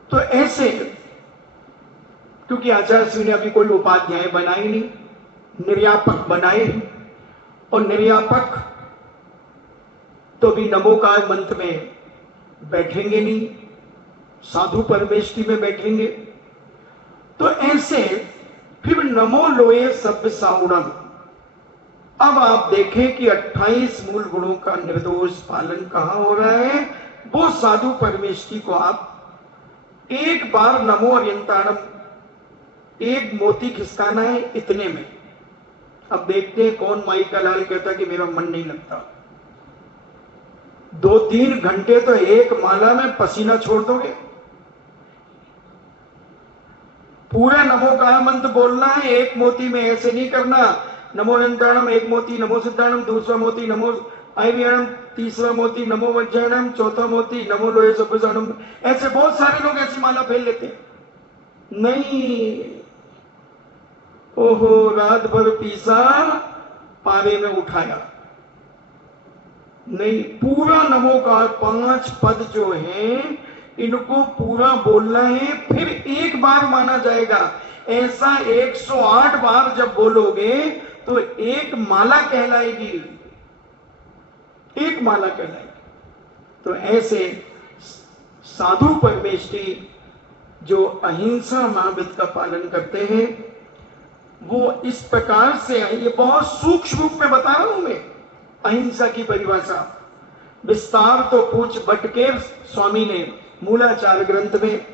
तो ऐसे, क्योंकि आचार्य श्री ने अभी कोई उपाध्याय बनाए नहीं, निर्यापक बनाए, और निर्यापक तो भी नमोकार मंत्र में बैठेंगे नहीं, साधु परमेष्टि में बैठेंगे। तो ऐसे फिर नमो लोए सभ्य साउणम। अब आप देखें कि 28 मूल गुणों का निर्दोष पालन कहां हो रहा है। वो साधु परमेष्टि को आप एक बार नमो अरियंताणम, एक मोती खिसकाना है इतने में। अब देखते हैं कौन माई का लाल कहता कि मेरा मन नहीं लगता। 2-3 घंटे तो एक माला में पसीना छोड़ दोगे। पूरा नमो का मंत्र बोलना है, एक मोती में ऐसे नहीं करना। नमो अनंताणम एक मोती, नमो सिद्धाणम दूसरा मोती, नमो आयव्याणम तीसरा मोती, नमो वज्राणम चौथा मोती, नमो लोहे सभ्यसाणम। ऐसे बहुत सारे लोग ऐसी माला फेल लेते हैं। नहीं, ओहो रात भर पीसा पारे में उठाया। नहीं, पूरा नमो का 5 पद जो हैं इनको पूरा बोलना है, फिर एक बार माना जाएगा। ऐसा 108 बार जब बोलोगे तो एक माला कहलाएगी, एक माला कहलाएगी। तो ऐसे साधु परमेष्टि जो अहिंसा महाविद का पालन करते हैं वो इस प्रकार से है। ये बहुत सूक्ष्म रूप में बता रहा हूं मैं अहिंसा की परिभाषा। विस्तार तो पूछ बटकेर स्वामी ने मूलाचार ग्रंथ में,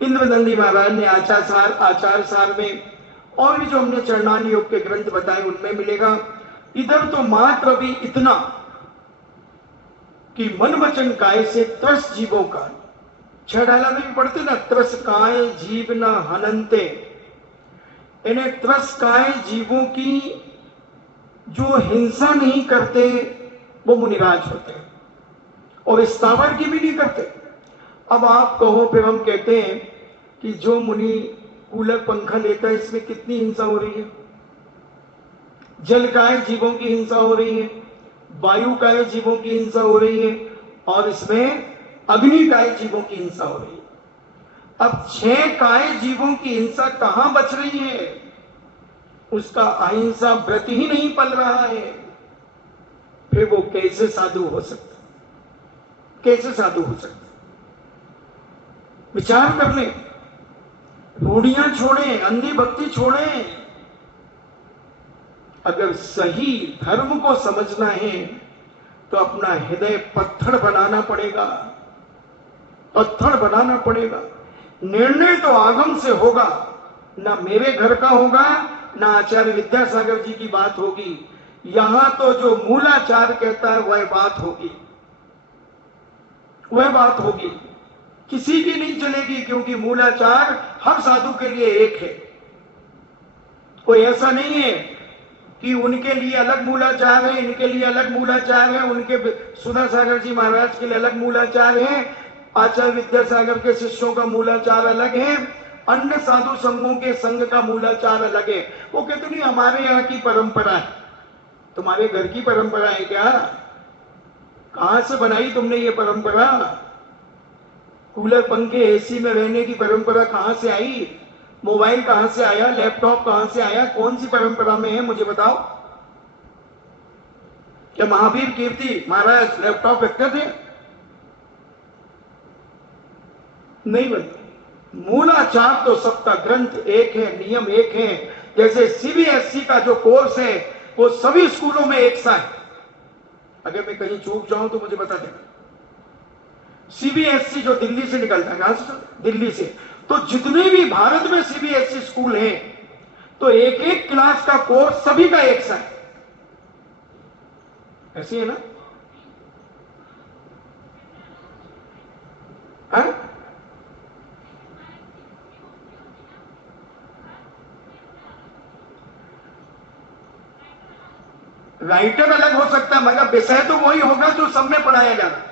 इंद्रनंदी महाराज ने आचार सार में, और भी जो हमने चरणानी योग के ग्रंथ बताए उनमें मिलेगा। इधर तो मात्र भी इतना कि मन वचन काय से त्रस जीवों का, 6 डाला में भी पढ़ते ना, त्रस काय जीव न हनंते। इन्हें त्रस काय जीवों की जो हिंसा नहीं करते वो मुनिराज होते हैं, और स्थावर की भी नहीं करते। अब आप कहो, फिर हम कहते हैं कि जो मुनि कूलर पंखा लेता है इसमें कितनी हिंसा हो रही है। जल काय जीवों की हिंसा हो रही है, वायु काय जीवों की हिंसा हो रही है, और इसमें अग्नि काय जीवों की हिंसा हो रही है। अब 6 काय जीवों की हिंसा कहां बच रही है? उसका अहिंसा व्रत ही नहीं पल रहा है। फिर वो कैसे साधु हो सकता? कैसे साधु हो सकता? विचार कर लें, रूढ़ियां छोड़ें, अंधी भक्ति छोड़ें। अगर सही धर्म को समझना है तो अपना हृदय पत्थर बनाना पड़ेगा, पत्थर बनाना पड़ेगा। निर्णय तो आगम से होगा, ना मेरे घर का होगा, ना आचार्य विद्यासागर जी की बात होगी। यहां तो जो मूलाचार कहता है वह बात होगी, वह बात होगी। किसी की नहीं चलेगी, क्योंकि मूलाचार हर साधु के लिए एक है। कोई ऐसा नहीं है कि उनके लिए अलग मूलाचार है, इनके लिए अलग मूलाचार है, उनके सुधा सागर जी महाराज के लिए अलग मूलाचार है। आचार्य विद्यासागर के शिष्यों का मूलाचार अलग है, अन्य साधु संघों के संघ का मूलाचार अलग है। वो कहते नहीं हमारे यहाँ की परंपरा है। तुम्हारे घर की परंपरा है क्या? कहां से बनाई तुमने ये परंपरा? कूलर पंखे एसी में रहने की परंपरा कहां से आई? मोबाइल कहां से आया? लैपटॉप कहां से आया? कौन सी परंपरा में है मुझे बताओ। क्या महावीर कीर्ति महाराज लैपटॉप रखते थे? नहीं बनते। मूलाचार तो सबका ग्रंथ एक है, नियम एक है। जैसे सीबीएसई का जो कोर्स है वो सभी स्कूलों में एक सा है। अगर मैं कहीं चूक जाऊं तो मुझे बता देना। सीबीएसई जो दिल्ली से निकलता है, कहां से? दिल्ली से। तो जितने भी भारत में सीबीएसई स्कूल हैं, तो एक एक क्लास का कोर्स सभी का एक सा है। ऐसी है ना? है? राइटर अलग हो सकता है, मगर विषय तो वही होगा जो सब में पढ़ाया जा रहा है।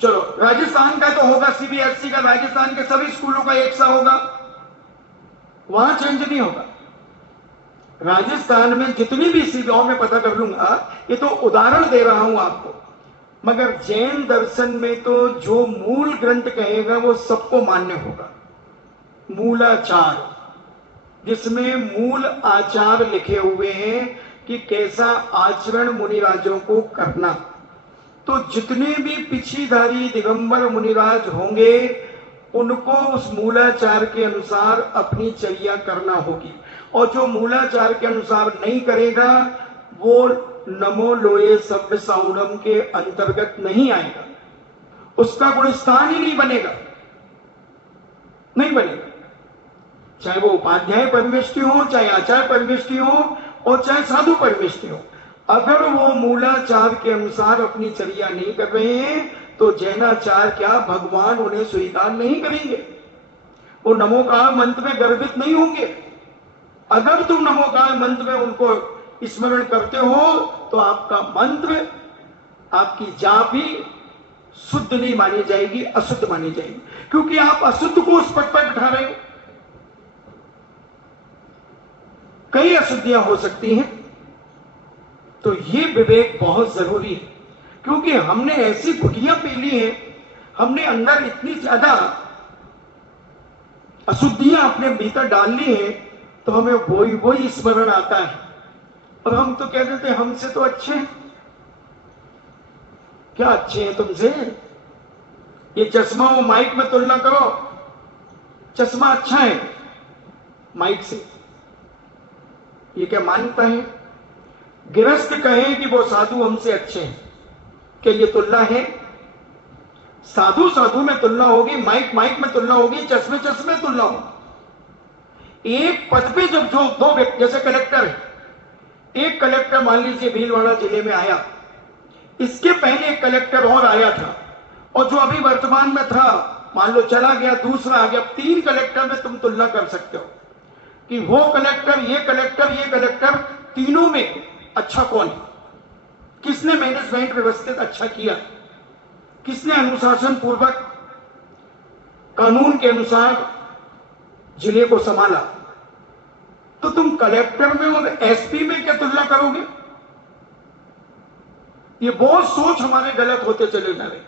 चलो, राजस्थान का तो होगा सीबीएसई का, राजस्थान के सभी स्कूलों का एक सा होगा, वहां चेंज नहीं होगा। राजस्थान में जितनी भी सीटों में पता कर लूंगा, ये तो उदाहरण दे रहा हूं आपको। मगर जैन दर्शन में तो जो मूल ग्रंथ कहेगा वो सबको मान्य होगा। मूलाचार, जिसमें मूल आचार लिखे हुए हैं कि कैसा आचरण मुनिराजों को करना। तो जितने भी पिछीधारी दिगंबर मुनिराज होंगे उनको उस मूलाचार के अनुसार अपनी चर्या करना होगी, और जो मूलाचार के अनुसार नहीं करेगा वो नमो लोये सभ्य साउणम के अंतर्गत नहीं आएगा, उसका गुणस्थान ही नहीं बनेगा, नहीं बनेगा। चाहे वो उपाध्याय परमेष्टि हो, चाहे आचार्य परमेष्टि हो, और चाहे साधु परमेष्टि हो। अगर वो मूलाचार के अनुसार अपनी चर्या नहीं कर रहे हैं तो जैनाचार क्या, भगवान उन्हें स्वीकार नहीं करेंगे। वो नमोकार मंत्र में गर्वित नहीं होंगे। अगर तुम नमोकार मंत्र में उनको स्मरण करते हो तो आपका मंत्र, आपकी जाप भी शुद्ध नहीं मानी जाएगी, अशुद्ध मानी जाएगी, क्योंकि आप अशुद्ध को उस पद पर बिठा रहे हो। कई अशुद्धियां हो सकती हैं, तो ये विवेक बहुत जरूरी है। क्योंकि हमने ऐसी घुटियां पी ली हैं, हमने अंदर इतनी ज्यादा अशुद्धियां अपने भीतर डाल ली हैं, तो हमें वही स्मरण आता है, और हम तो कह देते हैं हमसे तो अच्छे हैं। क्या अच्छे हैं तुमसे? ये चश्मा वो माइक में तुलना करो, चश्मा अच्छा है माइक से, ये क्या मानता है? गृहस्थ कहे कि वो साधु हमसे अच्छे हैं, क्या ये तुलना है? साधु साधु में तुलना होगी, माइक माइक में तुलना होगी, चश्मे चश्मे में तुलना होगी। एक पद पे जब जो दो व्यक्ति, जैसे कलेक्टर है, एक कलेक्टर मान लीजिए भीलवाड़ा जिले में आया, इसके पहले एक कलेक्टर और आया था, और जो अभी वर्तमान में था मान लो चला गया, दूसरा आ गया। 3 कलेक्टर में तुम तुलना कर सकते हो कि वो कलेक्टर, ये कलेक्टर, ये कलेक्टर, तीनों में अच्छा कौन है? किसने मैनेजमेंट व्यवस्थित अच्छा किया? किसने अनुशासन पूर्वक कानून के अनुसार जिले को संभाला? तो तुम कलेक्टर में और एसपी में क्या तुलना करोगे? ये बहुत सोच हमारे गलत होते चले जा रहे,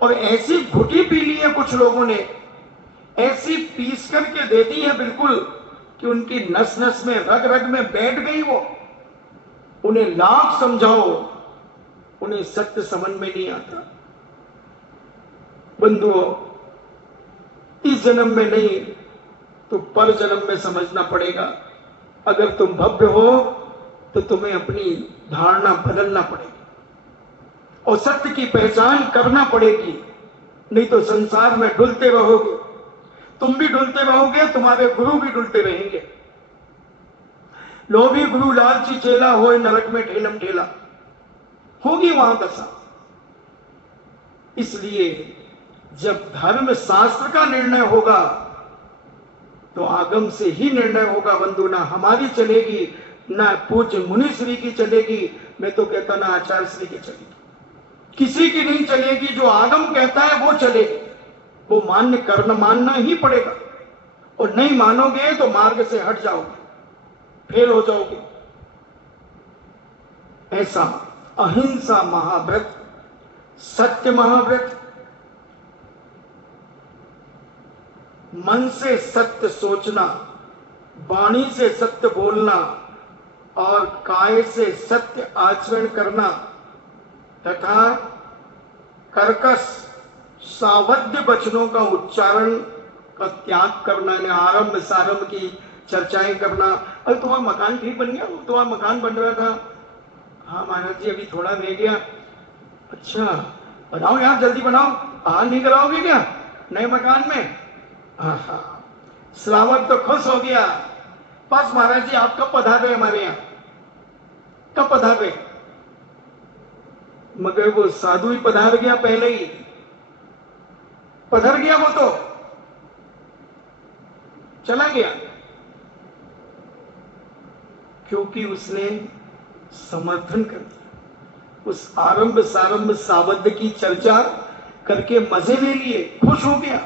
और ऐसी घुटी पी ली है कुछ लोगों ने, ऐसी पीस करके दे दी है बिल्कुल कि उनकी नस नस में, रग रग में बैठ गई वो। उन्हें लाख समझाओ, उन्हें सत्य समझ में नहीं आता। बंधुओं, इस जन्म में नहीं तो पर जन्म में समझना पड़ेगा। अगर तुम भव्य हो तो तुम्हें अपनी धारणा बदलना पड़ेगी और सत्य की पहचान करना पड़ेगी, नहीं तो संसार में डुलते रहोगे। तुम भी डुलते रहोगे, तुम्हारे गुरु भी डुलते रहेंगे। लोभी गुरु लालची चेला होए नरक में ठेलम ठेला, होगी वहां दशा। इसलिए जब धर्म शास्त्र का निर्णय होगा तो आगम से ही निर्णय होगा बंधु। ना हमारी चलेगी, ना पूज्य मुनि श्री की चलेगी, मैं तो कहता ना आचार्य श्री की चलेगी। किसी की नहीं चलेगी, जो आगम कहता है वो चले, वो मान्य करना मानना ही पड़ेगा। और नहीं मानोगे तो मार्ग से हट जाओगे, फेल हो जाओगे। ऐसा अहिंसा महाव्रत, सत्य महाव्रत, मन से सत्य सोचना, वाणी से सत्य बोलना और काय से सत्य आचरण करना तथा कर्कश सावध्य वचनों का उच्चारण का त्याग करना, आरंभ सारंभ की चर्चाएं करना। अरे तुम्हारा मकान ठीक बन गया? तुम्हारा मकान बन रहा था। हाँ महाराज जी अभी थोड़ा रह गया। अच्छा बनाओ यार, जल्दी बनाओ। हाल नहीं कराओगे क्या नए मकान में? हाँ, श्रावक तो खुश हो गया। बस महाराज जी आप कब पधारे हमारे यहाँ, कब पधारे? मगर वो साधु ही पधार गया, पहले ही पधर गया, वो तो चला गया, क्योंकि उसने समर्थन कर दिया। उस आरंभ सारंभ सावध की चर्चा करके मजे ले लिए, खुश हो गया।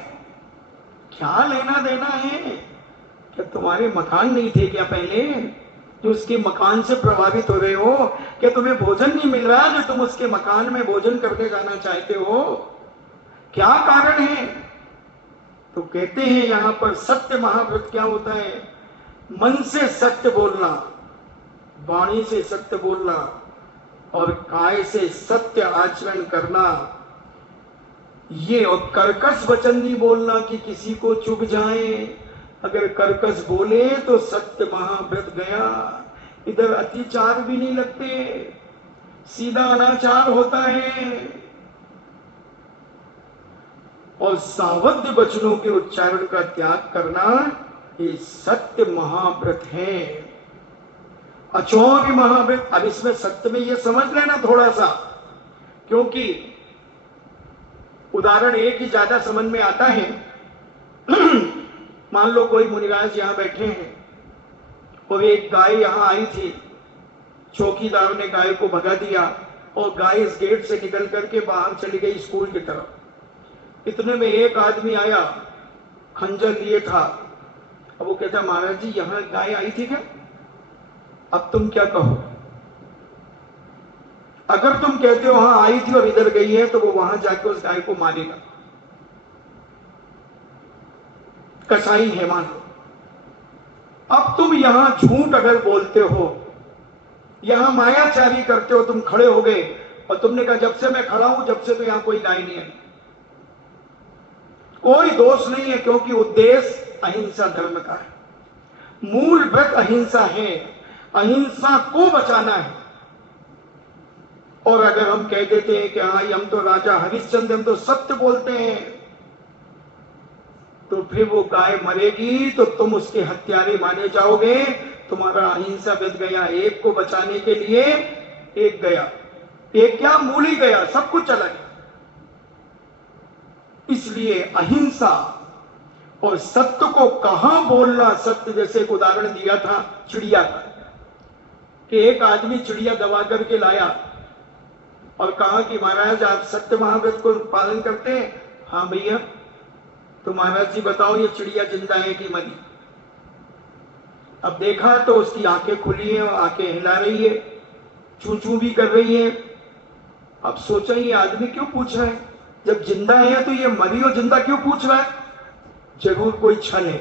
क्या लेना देना है? क्या तुम्हारे मकान नहीं थे क्या पहले, जो उसके मकान से प्रभावित हो रहे हो? क्या तुम्हें भोजन नहीं मिल रहा जो तुम उसके मकान में भोजन करके जाना चाहते हो? क्या कारण है? तो कहते हैं यहां पर सत्य महाव्रत क्या होता है? मन से सत्य बोलना, वाणी से सत्य बोलना और काय से सत्य आचरण करना। ये और कर्कश वचन नहीं बोलना कि किसी को चुभ जाए। अगर कर्कश बोले तो सत्य महाव्रत गया। इधर अतिचार भी नहीं लगते, सीधा अनाचार होता है। और सावध्य वचनों के उच्चारण का त्याग करना ये सत्य महाव्रत है, अचौर्य महाव्रत। अब इसमें सत्य में ये समझ लेना थोड़ा सा, क्योंकि उदाहरण एक ही ज्यादा समझ में आता है। मान लो कोई मुनिराज यहां बैठे हैं और एक गाय यहां आई थी, चौकीदार ने गाय को भगा दिया और गाय इस गेट से निकल करके बाहर चली गई स्कूल की तरफ। इतने में एक आदमी आया, खंजर लिए था। अब वो कहता महाराज जी यहां गाय आई थी क्या? अब तुम क्या कहो? अगर तुम कहते हो हाँ आई थी और इधर गई है, तो वो वहां जाके उस गाय को मारेगा। कसाई है मान लो। अब तुम यहां झूठ अगर बोलते हो, यहां मायाचारी करते हो, तुम खड़े हो गए और तुमने कहा जब से मैं खड़ा हूं जब से तो यहां कोई गाय नहीं आई। कोई दोष नहीं है, क्योंकि उद्देश्य अहिंसा धर्म का है। मूल व्रत अहिंसा है, अहिंसा को बचाना है। और अगर हम कह देते हैं कि हाँ हम तो राजा हरिश्चंद्र, हम तो सत्य बोलते हैं, तो फिर वो गाय मरेगी तो तुम उसके हत्यारे माने जाओगे। तुम्हारा अहिंसा बच गया। एक को बचाने के लिए एक गया, एक क्या मूल ही गया, सब कुछ चला गया। इसलिए अहिंसा और सत्य को कहां बोलना। सत्य जैसे एक उदाहरण दिया था चिड़िया का, कि एक आदमी चिड़िया दबा करके लाया और कहा कि महाराज आप सत्य महाव्रत को पालन करते हैं? हाँ भैया। तो महाराज जी बताओ ये चिड़िया जिंदा है कि मरी? अब देखा तो उसकी आंखें खुली हैं और आंखें हिला रही है, चू चू भी कर रही है। अब सोचा ये आदमी क्यों पूछ रहा है, जब जिंदा है तो ये मरी और जिंदा क्यों पूछ रहा है? जरूर कोई छल है।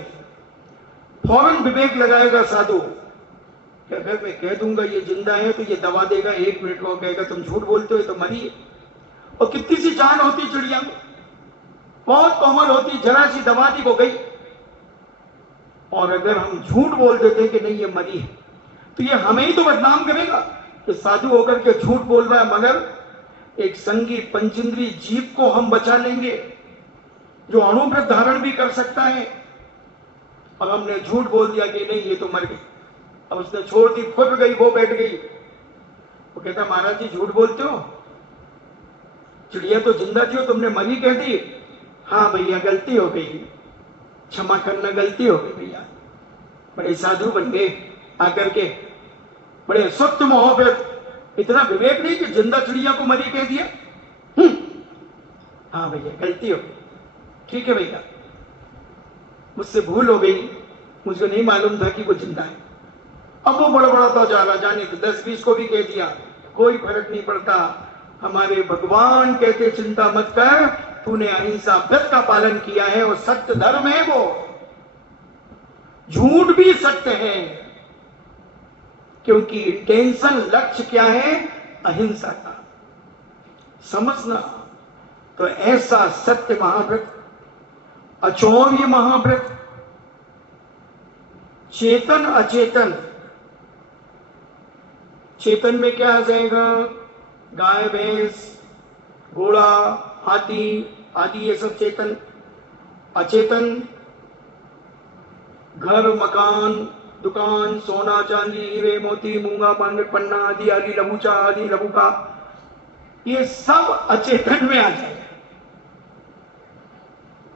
फौरन विवेक लगाएगा साधु, अगर मैं कह दूंगा ये जिंदा है तो ये दबा देगा, 1 मिनट को कहेगा तुम झूठ बोलते हो, तो मरी है। और कितनी सी जान होती चिड़िया में, बहुत कोमल होती, जरा सी दबा दी वो गई। और अगर हम झूठ बोल देते हैं कि नहीं ये मरी है, तो ये हमें ही तो बदनाम करेगा कि साधु होकर के झूठ बोल रहा है। मगर एक संगी पंचेंद्री जीव को हम बचा लेंगे जो अणुव्रत धारण भी कर सकता है, और हमने झूठ बोल दिया कि नहीं ये तो मर गई। अब उसने छोड़ दी, खुद गई, वो बैठ गई। वो कहता महाराज जी झूठ बोलते हो, चिड़िया तो जिंदा थी, तुमने मरी कह दी। हाँ भैया गलती हो गई, क्षमा करना, गलती हो गई भैया। बड़े साधु बन गए आकर के, बड़े सत्य मोहब्बत। इतना विवेक नहीं कि जिंदा चिड़िया को मरी कह दिया। हाँ भैया गलती हो गई, ठीक है भैया, मुझसे भूल हो गई, मुझे नहीं मालूम था कि वो जिंदा है। अब वो बड़ा बड़ा तो जा रहा, जाने तो 10-20 को भी कह दिया, कोई फर्क नहीं पड़ता। हमारे भगवान कहते चिंता मत कर, तूने अहिंसा व्रत का पालन किया है और सत्य धर्म है, वो झूठ भी सत्य है, क्योंकि इंटेंशन लक्ष्य क्या है, अहिंसा का समझना। तो ऐसा सत्य महाव्रत, अचौर्य महाव्रत, चेतन अचेतन, चेतन में क्या आ जाएगा, गाय भैंस घोड़ा हाथी आदि ये सब चेतन। अचेतन घर मकान दुकान सोना चांदी हीरे मोती मूंगा पांडे पन्ना आदि आदि लघुचा आदि लघुका, ये सब अचेतन में आ जाएगा।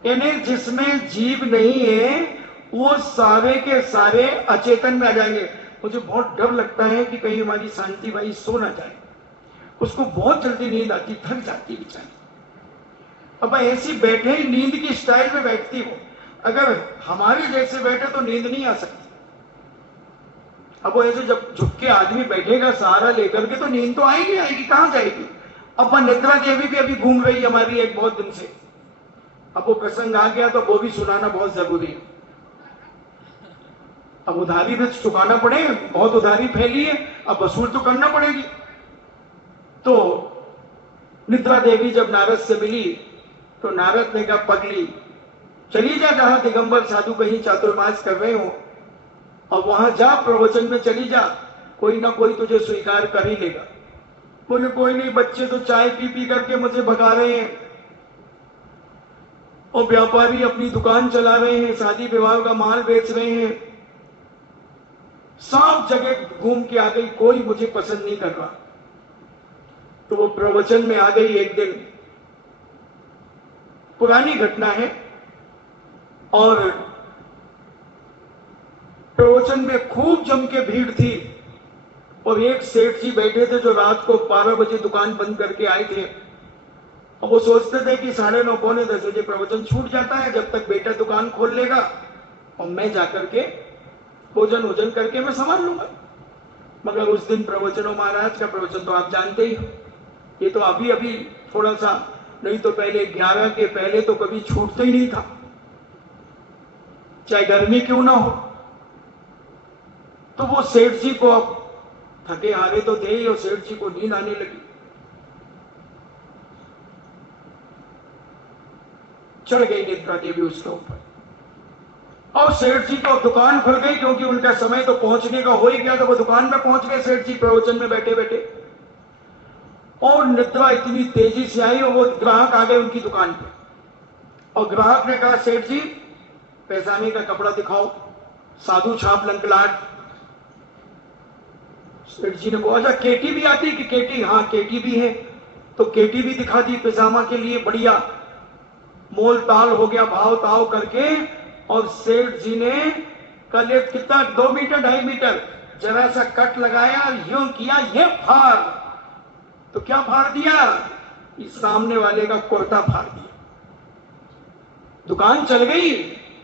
यानी जिसमें जीव नहीं है वो सारे के सारे अचेतन में आ जाएंगे। मुझे बहुत डर लगता है कि कहीं हमारी शांति भाई सो ना जाए, उसको बहुत जल्दी नींद आती, थक जाती बेचारी। अब ऐसी बैठे ही नींद की स्टाइल में बैठती हो, अगर हमारे जैसे बैठे तो नींद नहीं आ सकती। अब वो ऐसे जब झुक के आदमी बैठेगा सहारा लेकर के तो नींद तो आएगी आएगी, कहां जाएगी। अब निद्रा देवी भी अभी घूम रही हमारी एक बहुत दिन से, अब वो प्रसंग आ गया तो वो भी सुनाना बहुत जरूरी है। अब उधारी भी चुकाना पड़े, बहुत उधारी फैली है, अब वसूल तो करना पड़ेगी। तो निद्रा देवी जब नारद से मिली तो नारद ने कहा पगली चली जा, जहां दिगंबर साधु कहीं चातुर्मास कर रहे हो, और वहां जा प्रवचन में चली जा, कोई ना कोई तुझे स्वीकार कर ही लेगा। बोले कोई नहीं, बच्चे तो चाय पी पी करके मुझे भगा रहे हैं और व्यापारी अपनी दुकान चला रहे हैं, शादी विवाह का माल बेच रहे हैं, सब जगह घूम के आ गई, कोई मुझे पसंद नहीं कर रहा। तो वो प्रवचन में आ गई एक दिन, पुरानी घटना है, और प्रवचन में खूब जम के भीड़ थी, और एक सेठ जी बैठे थे जो रात को 12 बजे दुकान बंद करके आए थे। और वो सोचते थे कि 9:30 पौने 10 बजे प्रवचन छूट जाता है, जब तक बेटा दुकान खोल लेगा और मैं जाकर के भोजन वोजन करके मैं संभाल लूंगा। मगर उस दिन प्रवचनों महाराज का प्रवचन तो आप जानते ही हो, ये तो अभी अभी थोड़ा सा, नहीं तो पहले 11 के पहले तो कभी छूटता ही नहीं था, चाहे गर्मी क्यों ना हो। तो वो सेठ जी को अब थके हारे तो थे ही, और सेठ जी को नींद आने लगी। चढ़ गई निद्रा देवी उसके ऊपर, और सेठ जी को दुकान खुल गई, क्योंकि उनका समय तो पहुंचने का हो ही गया। तो वो दुकान में पहुंच गए सेठ जी प्रवचन में बैठे बैठे, और निद्रा इतनी तेजी से आई और वो ग्राहक आ गए उनकी दुकान पे, और ग्राहक ने कहा सेठ जी पैजामे का कपड़ा दिखाओ, साधु छाप लंकलाट। सेठ जी ने कहा अच्छा केटी भी आती कि केटी, हाँ केटी भी है। तो केटी भी दिखा दी पैजामा के लिए, बढ़िया मोल ताल हो गया, भाव ताव करके। और सेठ जी ने कल एक कितना 2 मीटर 2.5 मीटर जरा सा कट लगाया, यूं किया, ये फाड़। तो क्या फाड़ दिया, इस सामने वाले का कुर्ता फाड़ दिया। दुकान चल गई,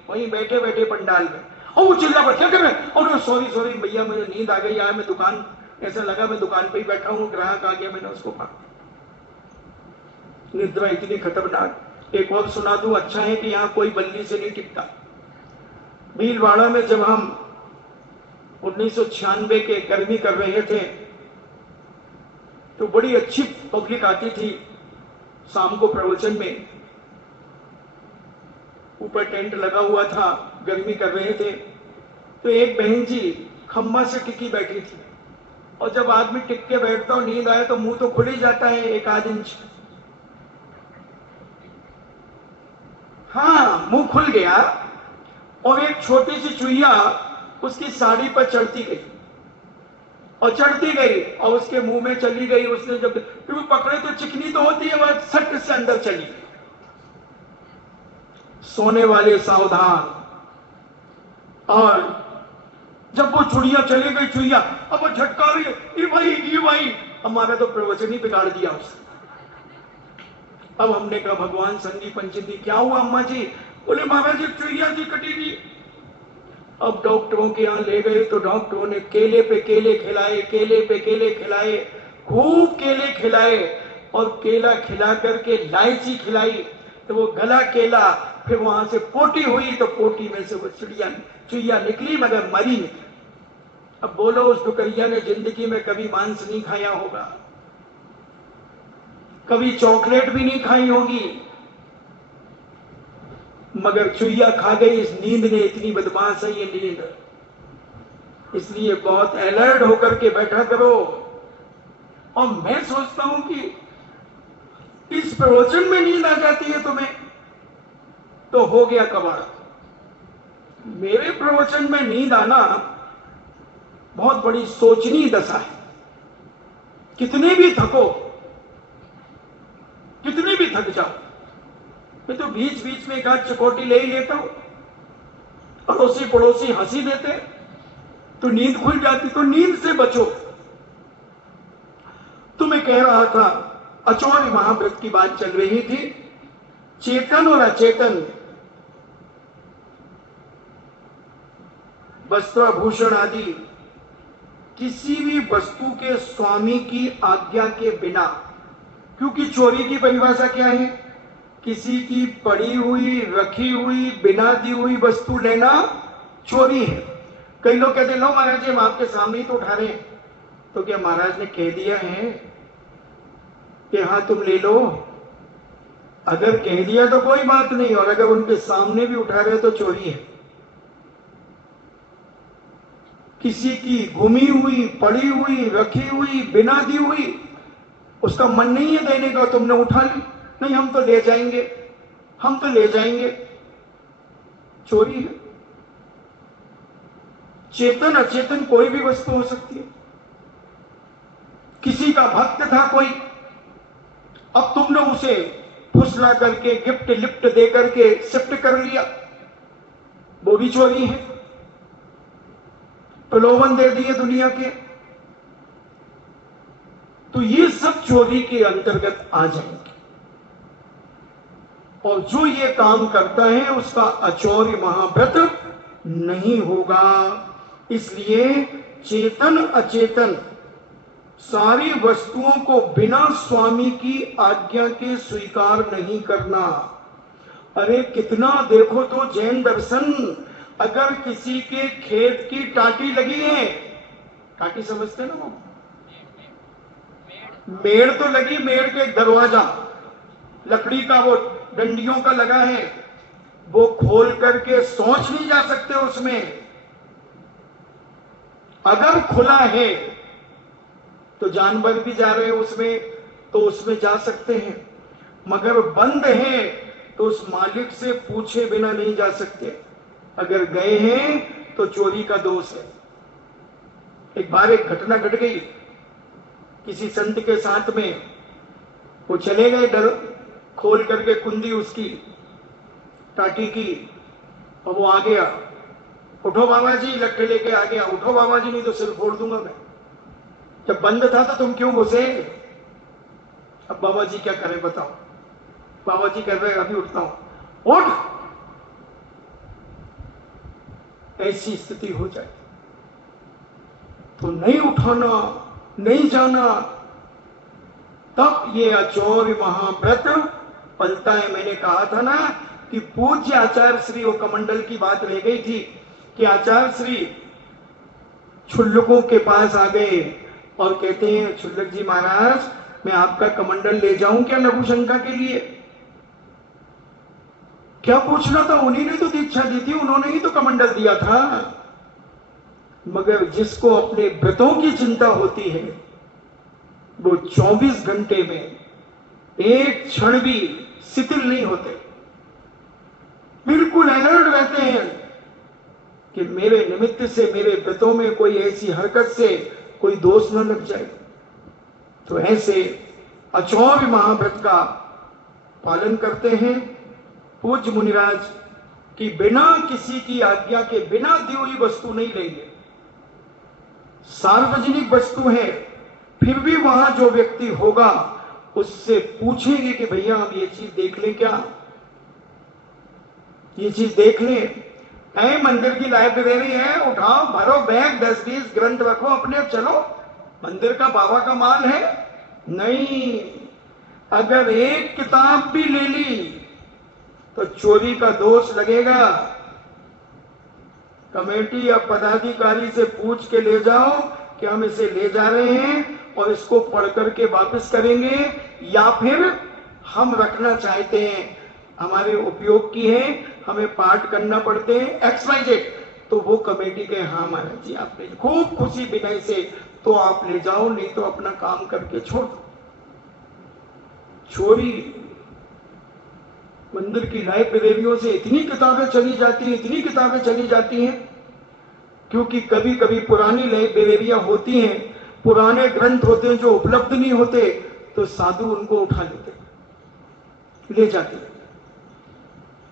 वहीं बैठे बैठे पंडाल में। और वो चिल्ला पड़ा क्या कर रहे हैं, और सॉरी सॉरी भैया मुझे नींद आ गई यार, मैं दुकान, ऐसा लगा मैं दुकान पे ही बैठा हूं, ग्राहक आ गया, मैंने उसको फाड़। निद्रा इतनी खतरनाक। एक और सुना दूं, अच्छा है कि यहां कोई बल्ली से नहीं टिकता। भीलवाड़ा में जब हम 1996 के गर्मी कर रहे थे तो बड़ी अच्छी पब्लिक आती थी शाम को प्रवचन में, ऊपर टेंट लगा हुआ था, गर्मी कर रहे थे। तो एक बहन जी खम्बा से टिकी बैठी थी, और जब आदमी टिक के बैठता और नींद आए तो मुंह तो खुल ही जाता है 1-8 इंच। हाँ मुंह खुल गया, और एक छोटी सी चुईया उसकी साड़ी पर चढ़ती गई और चढ़ती गई और उसके मुंह में चली गई। उसने जब क्योंकि पकड़े तो चिकनी तो होती है, वह सट से अंदर चली गई। सोने वाले सावधान। और जब वो चुड़िया चली गई, चुईया अब वो झटका रही है, ये भाई हमारा तो प्रवचन ही बिगाड़ दिया उसने। अब हमने कहा भगवान संगी पंचमी क्या हुआ अम्मा जी? बोले महाराज एक चुईया थी कटी थी। अब डॉक्टरों के यहाँ ले गए तो डॉक्टरों ने केले पे केले खिलाए, केले पे केले खिलाए, खूब केले खिलाए और केला खिला करके इलायची खिलाई तो वो गला केला, फिर वहां से पोटी हुई तो पोटी में से वो चुईया निकली मगर मरी नहीं। अब बोलो उस डुकरिया ने जिंदगी में कभी मांस नहीं खाया होगा, कभी चॉकलेट भी नहीं खाई होगी, मगर चुईया खा गई। इस नींद ने इतनी बदमाश है ये नींद, इसलिए बहुत अलर्ट होकर के बैठा करो। और मैं सोचता हूं कि इस प्रवचन में नींद आ जाती है तुम्हें तो हो गया कबाड़। मेरे प्रवचन में नींद आना बहुत बड़ी सोचनीय दशा है। कितने भी थको, कितने भी थक जाओ, मैं तो बीच बीच में एक आध चकोटी ले ही लेता हूं, अड़ोसी पड़ोसी हंसी देते तो नींद खुल जाती। तो नींद से बचो। तो मैं कह रहा था अचौरी महाव्रत की बात चल रही थी। चेतन और अचेतन वस्त्राभूषण आदि किसी भी वस्तु के स्वामी की आज्ञा के बिना, क्योंकि चोरी की परिभाषा क्या है? किसी की पड़ी हुई रखी हुई बिना दी हुई वस्तु लेना चोरी है। कई लोग कहते हैं लो महाराज जी हम आपके सामने ही तो उठा रहे हैं, तो क्या महाराज ने कह दिया है कि हाँ तुम ले लो? अगर कह दिया तो कोई बात नहीं, और अगर उनके सामने भी उठा रहे तो चोरी है। किसी की घुमी हुई पड़ी हुई रखी हुई बिना दी हुई, उसका मन नहीं है देने का, तुमने उठा ली, नहीं हम तो ले जाएंगे, हम तो ले जाएंगे, चोरी है। चेतन अचेतन कोई भी वस्तु हो सकती है। किसी का भक्त था कोई, अब तुमने उसे फुसला करके गिफ्ट लिफ्ट दे करके शिफ्ट कर लिया, वो भी चोरी है। प्रलोभन दे दिए दुनिया के, तो ये सब चोरी के अंतर्गत आ जाएंगे। और जो ये काम करता है उसका अचौर्य महाव्रत नहीं होगा। इसलिए चेतन अचेतन सारी वस्तुओं को बिना स्वामी की आज्ञा के स्वीकार नहीं करना। अरे कितना देखो तो जैन दर्शन, अगर किसी के खेत की टाटी लगी है, टाटी समझते ना वो, मेड़ तो लगी, मेड़ के दरवाजा लकड़ी का वो डंडियों का लगा है, वो खोल करके सोच नहीं जा सकते उसमें। अगर खुला है तो जानवर भी जा रहे हैं उसमें, तो उसमें जा सकते हैं, मगर बंद है तो उस मालिक से पूछे बिना नहीं जा सकते। अगर गए हैं तो चोरी का दोष है। एक बार एक घटना घट गई किसी संत के साथ में, वो चले गए डर खोल करके कुंडी उसकी टाटी की, और वो आ गया, उठो बाबा जी, लट्ठे लेके आ गया, उठो बाबा जी नहीं तो सिर फोड़ दूंगा मैं। जब बंद था तो तुम क्यों घुसे? अब बाबा जी क्या करें बताओ? बाबा जी कह रहे अभी उठता हूं, उठ। ऐसी स्थिति हो जाए तो नहीं उठाना, नहीं जाना, तब ये अचौर्य महाव्रत पलता है। मैंने कहा था ना कि पूज्य आचार्य श्री, वो कमंडल की बात रह गई थी कि आचार्य श्री क्षुल्लकों के पास आ गए और कहते हैं क्षुल्लक जी महाराज मैं आपका कमंडल ले जाऊं क्या लघुशंका के लिए? क्या पूछना था? उन्हीं ने तो दीक्षा दी थी, उन्होंने ही तो कमंडल दिया था। मगर जिसको अपने व्रतों की चिंता होती है वो 24 घंटे में एक क्षण भी शिथिल नहीं होते, बिल्कुल अलर्ट रहते हैं कि मेरे निमित्त से मेरे व्रतों में कोई ऐसी हरकत से कोई दोष न लग जाए। तो ऐसे अचौर्य महाव्रत का पालन करते हैं। पूज्य मुनिराज कि बिना किसी की आज्ञा के बिना दी हुई वस्तु नहीं लेंगे। सार्वजनिक वस्तु है, फिर भी वहां जो व्यक्ति होगा उससे पूछेंगे कि भैया आप ये चीज देख लें क्या, ये चीज देख लें। है मंदिर की लाइब्रेरी है, उठाओ भरो बैग, 10-20 ग्रंथ रखो अपने, चलो मंदिर का बाबा का माल है। नहीं, अगर एक किताब भी ले ली तो चोरी का दोष लगेगा। कमेटी या पदाधिकारी से पूछ के ले जाओ कि हम इसे ले जा रहे हैं और इसको पढ़ करके वापस करेंगे, या फिर हम रखना चाहते हैं, हमारे उपयोग की है, हमें पाठ करना पड़ते हैं XYZ, तो वो कमेटी के हाँ महाराज जी आप ले, खूब खुशी विनय से तो आप ले जाओ, नहीं तो अपना काम करके छोड़ दो। चोरी, मंदिर की लाइब्रेरियों से इतनी किताबें चली जाती हैं, इतनी किताबें चली जाती हैं, क्योंकि कभी कभी पुरानी लाइब्रेरियां होती हैं, पुराने ग्रंथ होते हैं जो उपलब्ध नहीं होते, तो साधु उनको उठा लेते, ले जाते।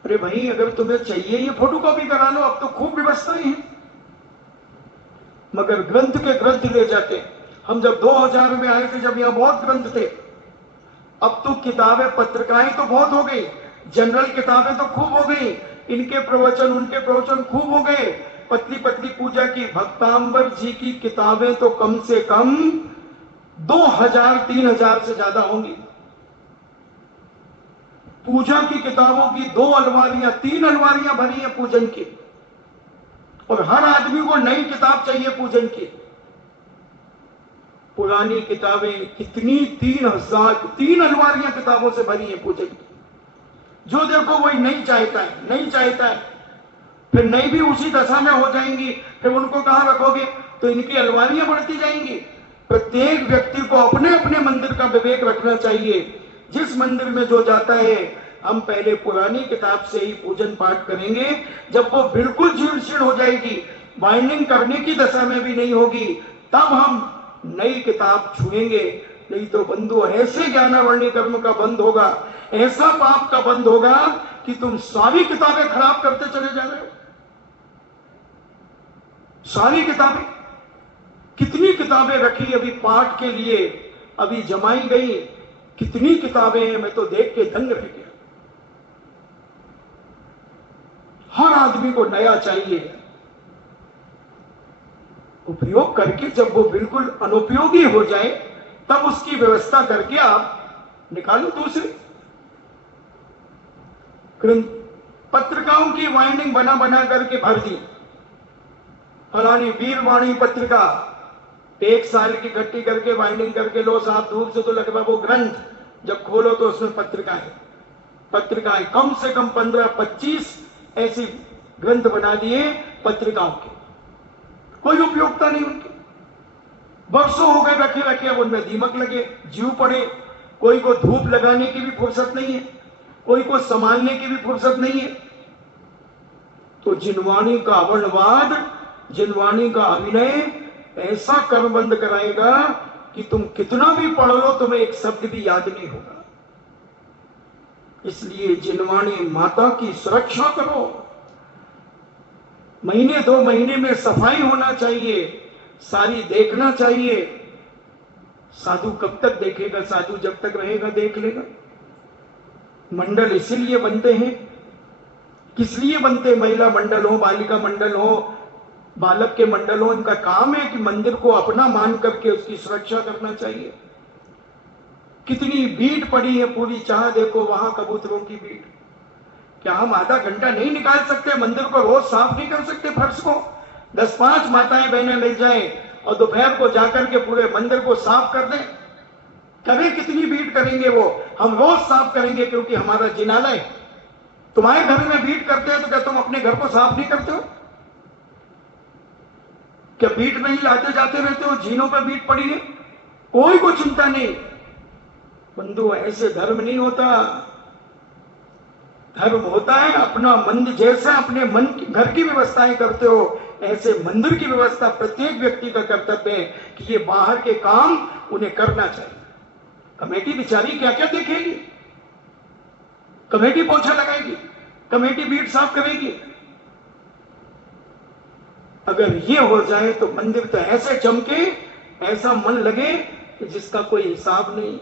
अरे भाई अगर तुम्हें चाहिए ये फोटोकॉपी करा लो, अब तो खूब व्यवस्थाएं हैं, मगर ग्रंथ के ग्रंथ ले जाते। हम जब 2000 में आए थे, जब यहां बहुत ग्रंथ थे, अब तो किताबें पत्रिकाएं तो बहुत हो गई, जनरल किताबें तो खूब हो गई, इनके प्रवचन उनके प्रवचन खूब हो गए। पतली पतली पूजा की भक्तांबर जी की किताबें तो कम से कम 2000-3000 से ज्यादा होंगी। पूजा की किताबों की 2 अलमारियां 3 अलमारियां भरी है पूजन की, और हर आदमी को नई किताब चाहिए पूजन की। पुरानी किताबें कितनी 3 अलमारियां किताबों से भरी है पूजन की, जो देखो वही नहीं चाहता है, नहीं चाहता है, फिर नहीं भी उसी दशा में हो जाएंगी, फिर उनको कहां रखोगे, तो इनकी अलमारियां बढ़ती जाएंगी। प्रत्येक व्यक्ति को अपने अपने मंदिर का विवेक रखना चाहिए। जिस मंदिर में जो जाता है, हम पहले पुरानी किताब से ही पूजन पाठ करेंगे, जब वो बिल्कुल जीर्ण शीर्ण हो जाएगी, बाइंडिंग करने की दशा में भी नहीं होगी, तब हम नई किताब छुएंगे। नहीं तो बंधु ऐसे ज्ञानावरणी कर्म का बंद होगा, ऐसा पाप का बंद होगा कि तुम सारी किताबें खराब करते चले जा रहे हो। सारी किताबें, कितनी किताबें रखी अभी पाठ के लिए, अभी जमाई गई, कितनी किताबें हैं, मैं तो देख के दंग रह गया। हर आदमी को नया चाहिए, उपयोग करके जब वो बिल्कुल अनुपयोगी हो जाए, तब उसकी व्यवस्था करके आप निकालो दूसरी। पत्रिकाओं की वाइंडिंग बना बना करके भर दी, फलानी वीरवाणी पत्रिका 1 साल की इकट्ठी करके वाइंडिंग करके लो साहब, धूप से तो लगभग वो ग्रंथ, जब खोलो तो उसमें पत्रिकाएं कम से कम 15-25 ऐसी ग्रंथ बना दिए पत्रिकाओं के, कोई उपयोगिता नहीं उनकी, वर्षों हो गए रखे रखे, अब उनमें दीमक लगे, जीव पड़े, कोई को धूप लगाने की भी फुर्सत नहीं है, कोई को संभालने की भी फुर्सत नहीं है। तो जिनवाणी का अवर्णवाद, जिनवाणी का अभिनय ऐसा कर्मबंद कराएगा कि तुम कितना भी पढ़ लो, तुम्हें एक शब्द भी याद नहीं होगा। इसलिए जिनवाणी माता की सुरक्षा करो। महीने 2 महीने में सफाई होना चाहिए, सारी देखना चाहिए। साधु कब तक देखेगा, साधु जब तक रहेगा देख लेगा। मंडल इसलिए बनते हैं, किस लिए बनते, महिला मंडल हो, बालिका मंडल हो, बालक के मंडल हो, इनका काम है कि मंदिर को अपना मान करके उसकी सुरक्षा करना चाहिए। कितनी भीड़ पड़ी है पूरी, चाह देखो वहां कबूतरों की भीड़। क्या हम आधा घंटा नहीं निकाल सकते, मंदिर को रोज साफ नहीं कर सकते, फर्श को 10-5 माताएं बहनें मिल जाएं और दोपहर को जाकर के पूरे मंदिर को साफ कर दें? करें, कितनी भीड़ करेंगे वो, हम रोज साफ करेंगे क्योंकि हमारा जिनालय। तुम्हारे घर में भीड़ करते हैं तो क्या तुम अपने घर को साफ नहीं करते हो? क्या भीड़ में ही लाते जाते रहते हो, झीलों पर भीड़ पड़ी है, कोई को चिंता नहीं। बंधु ऐसे धर्म नहीं होता। धर्म होता है अपना मंदिर, जैसे अपने मन की घर की व्यवस्थाएं करते हो, ऐसे मंदिर की व्यवस्था प्रत्येक व्यक्ति का कर्तव्य है कि ये बाहर के काम उन्हें करना चाहिए। कमेटी बेचारी क्या क्या देखेगी, कमेटी पोछा लगाएगी, कमेटी भीड़ साफ करेगी। अगर ये हो जाए तो मंदिर तो ऐसे चमके, ऐसा मन लगे कि जिसका कोई हिसाब नहीं।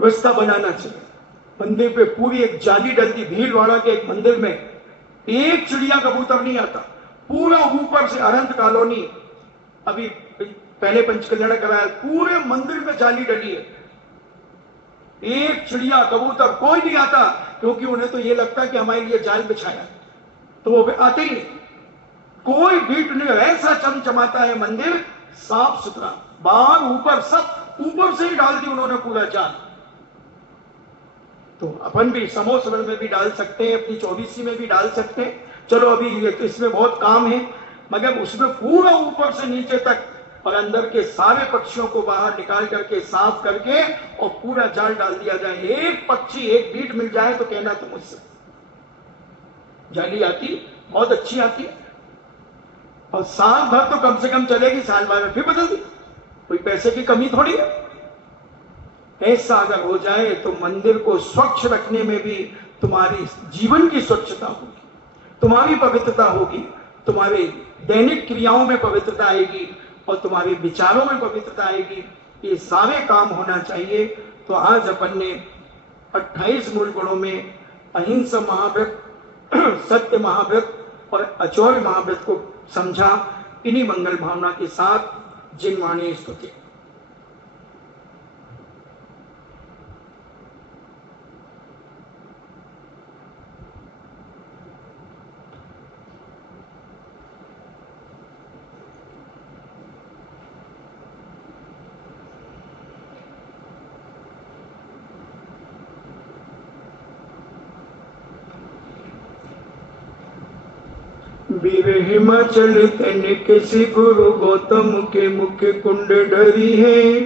व्यवस्था बनाना चाहिए। मंदिर पे पूरी एक जाली डलती, भीलवाड़ा के एक मंदिर में एक चिड़िया कबूतर नहीं आता, पूरा ऊपर से अनंत कॉलोनी, अभी पहले पंचकल्याण कराया, पूरे मंदिर में जाली डली है, एक चिड़िया कबूतर कोई नहीं आता, क्योंकि उन्हें तो ये लगता है कि हमारे लिए जाल बिछाया, तो वो आते ही नहीं, कोई भीड़ नहीं, ऐसा चमचमाता है मंदिर, साफ सुथरा, बाहर ऊपर सब ऊपर से ही डाल दी उन्होंने पूरा जाल। तो अपन भी समोसर में भी डाल सकते हैं, अपनी 24सी में भी डाल सकते हैं। चलो अभी इसमें बहुत काम है, मगर उसमें पूरा ऊपर से नीचे तक और अंदर के सारे पक्षियों को बाहर निकाल करके साफ करके और पूरा जाल डाल दिया जाए। एक पक्षी एक बीट मिल जाए तो कहना तुम मुझसे। जाली आती बहुत अच्छी आती है और साल भर तो कम से कम चलेगी, साल भर में फिर बदल दी, कोई पैसे की कमी थोड़ी है। ऐसा अगर हो जाए तो मंदिर को स्वच्छ रखने में भी तुम्हारी जीवन की स्वच्छता होगी, तुम्हारी पवित्रता होगी, तुम्हारे दैनिक क्रियाओं में पवित्रता आएगी और तुम्हारे विचारों में पवित्रता आएगी। ये सारे काम होना चाहिए। तो आज अपन ने 28 मूल गुणों में अहिंसा महाव्रत, सत्य महाव्रत और अचौर्य महाव्रत को समझा। इन्हीं मंगल भावना के साथ जिनवाणी स्तुति। वीर हिमाचल तनिक सी गुरु गौतम के मुख्य कुंड डरी है।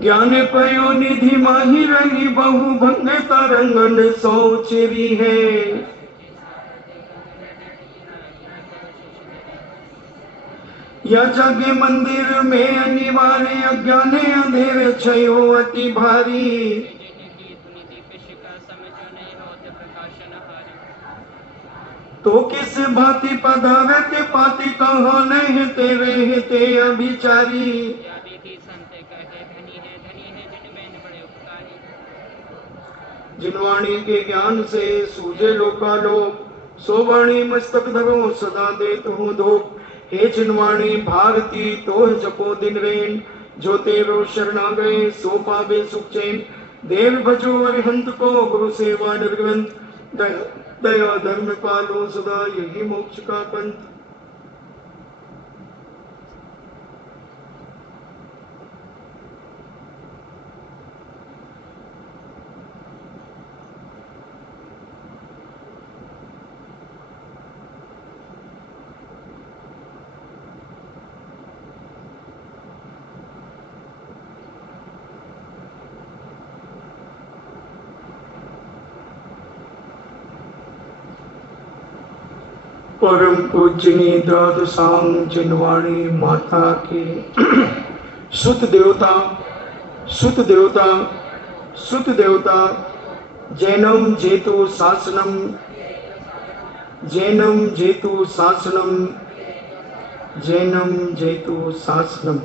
ज्ञान पयो निधि माही रही बहु भंग तरंगन सोचरी है। या जगे मंदिर में अनिवार्य अज्ञान अंधेरे छयो अति भारी। तो किस भांति पधारते पाति कहाँ नहीं तेरे हिते अभिचारी। जिनवाणी के ज्ञान से सूझे लोकालोक, सो वाणी मस्तक धरो सदा देत हूँ धोख। हे जिनवाणी भारती तो जपो दिन रैन, जो तेरो शरणा गए सो पावे सुख चैन। देव भजो अरिहंत को गुरु सेवा निर्ग्रंथ, दया धर्म पालो सदा यही मोक्ष का पंथ। परम पूजनी द्वादशांग जिनवाणी माता के सुत देवता सुत देवता सुत देवता जैनम जेतु शासनम जैनम जेतु शासनम जैनम जेतु शासनम।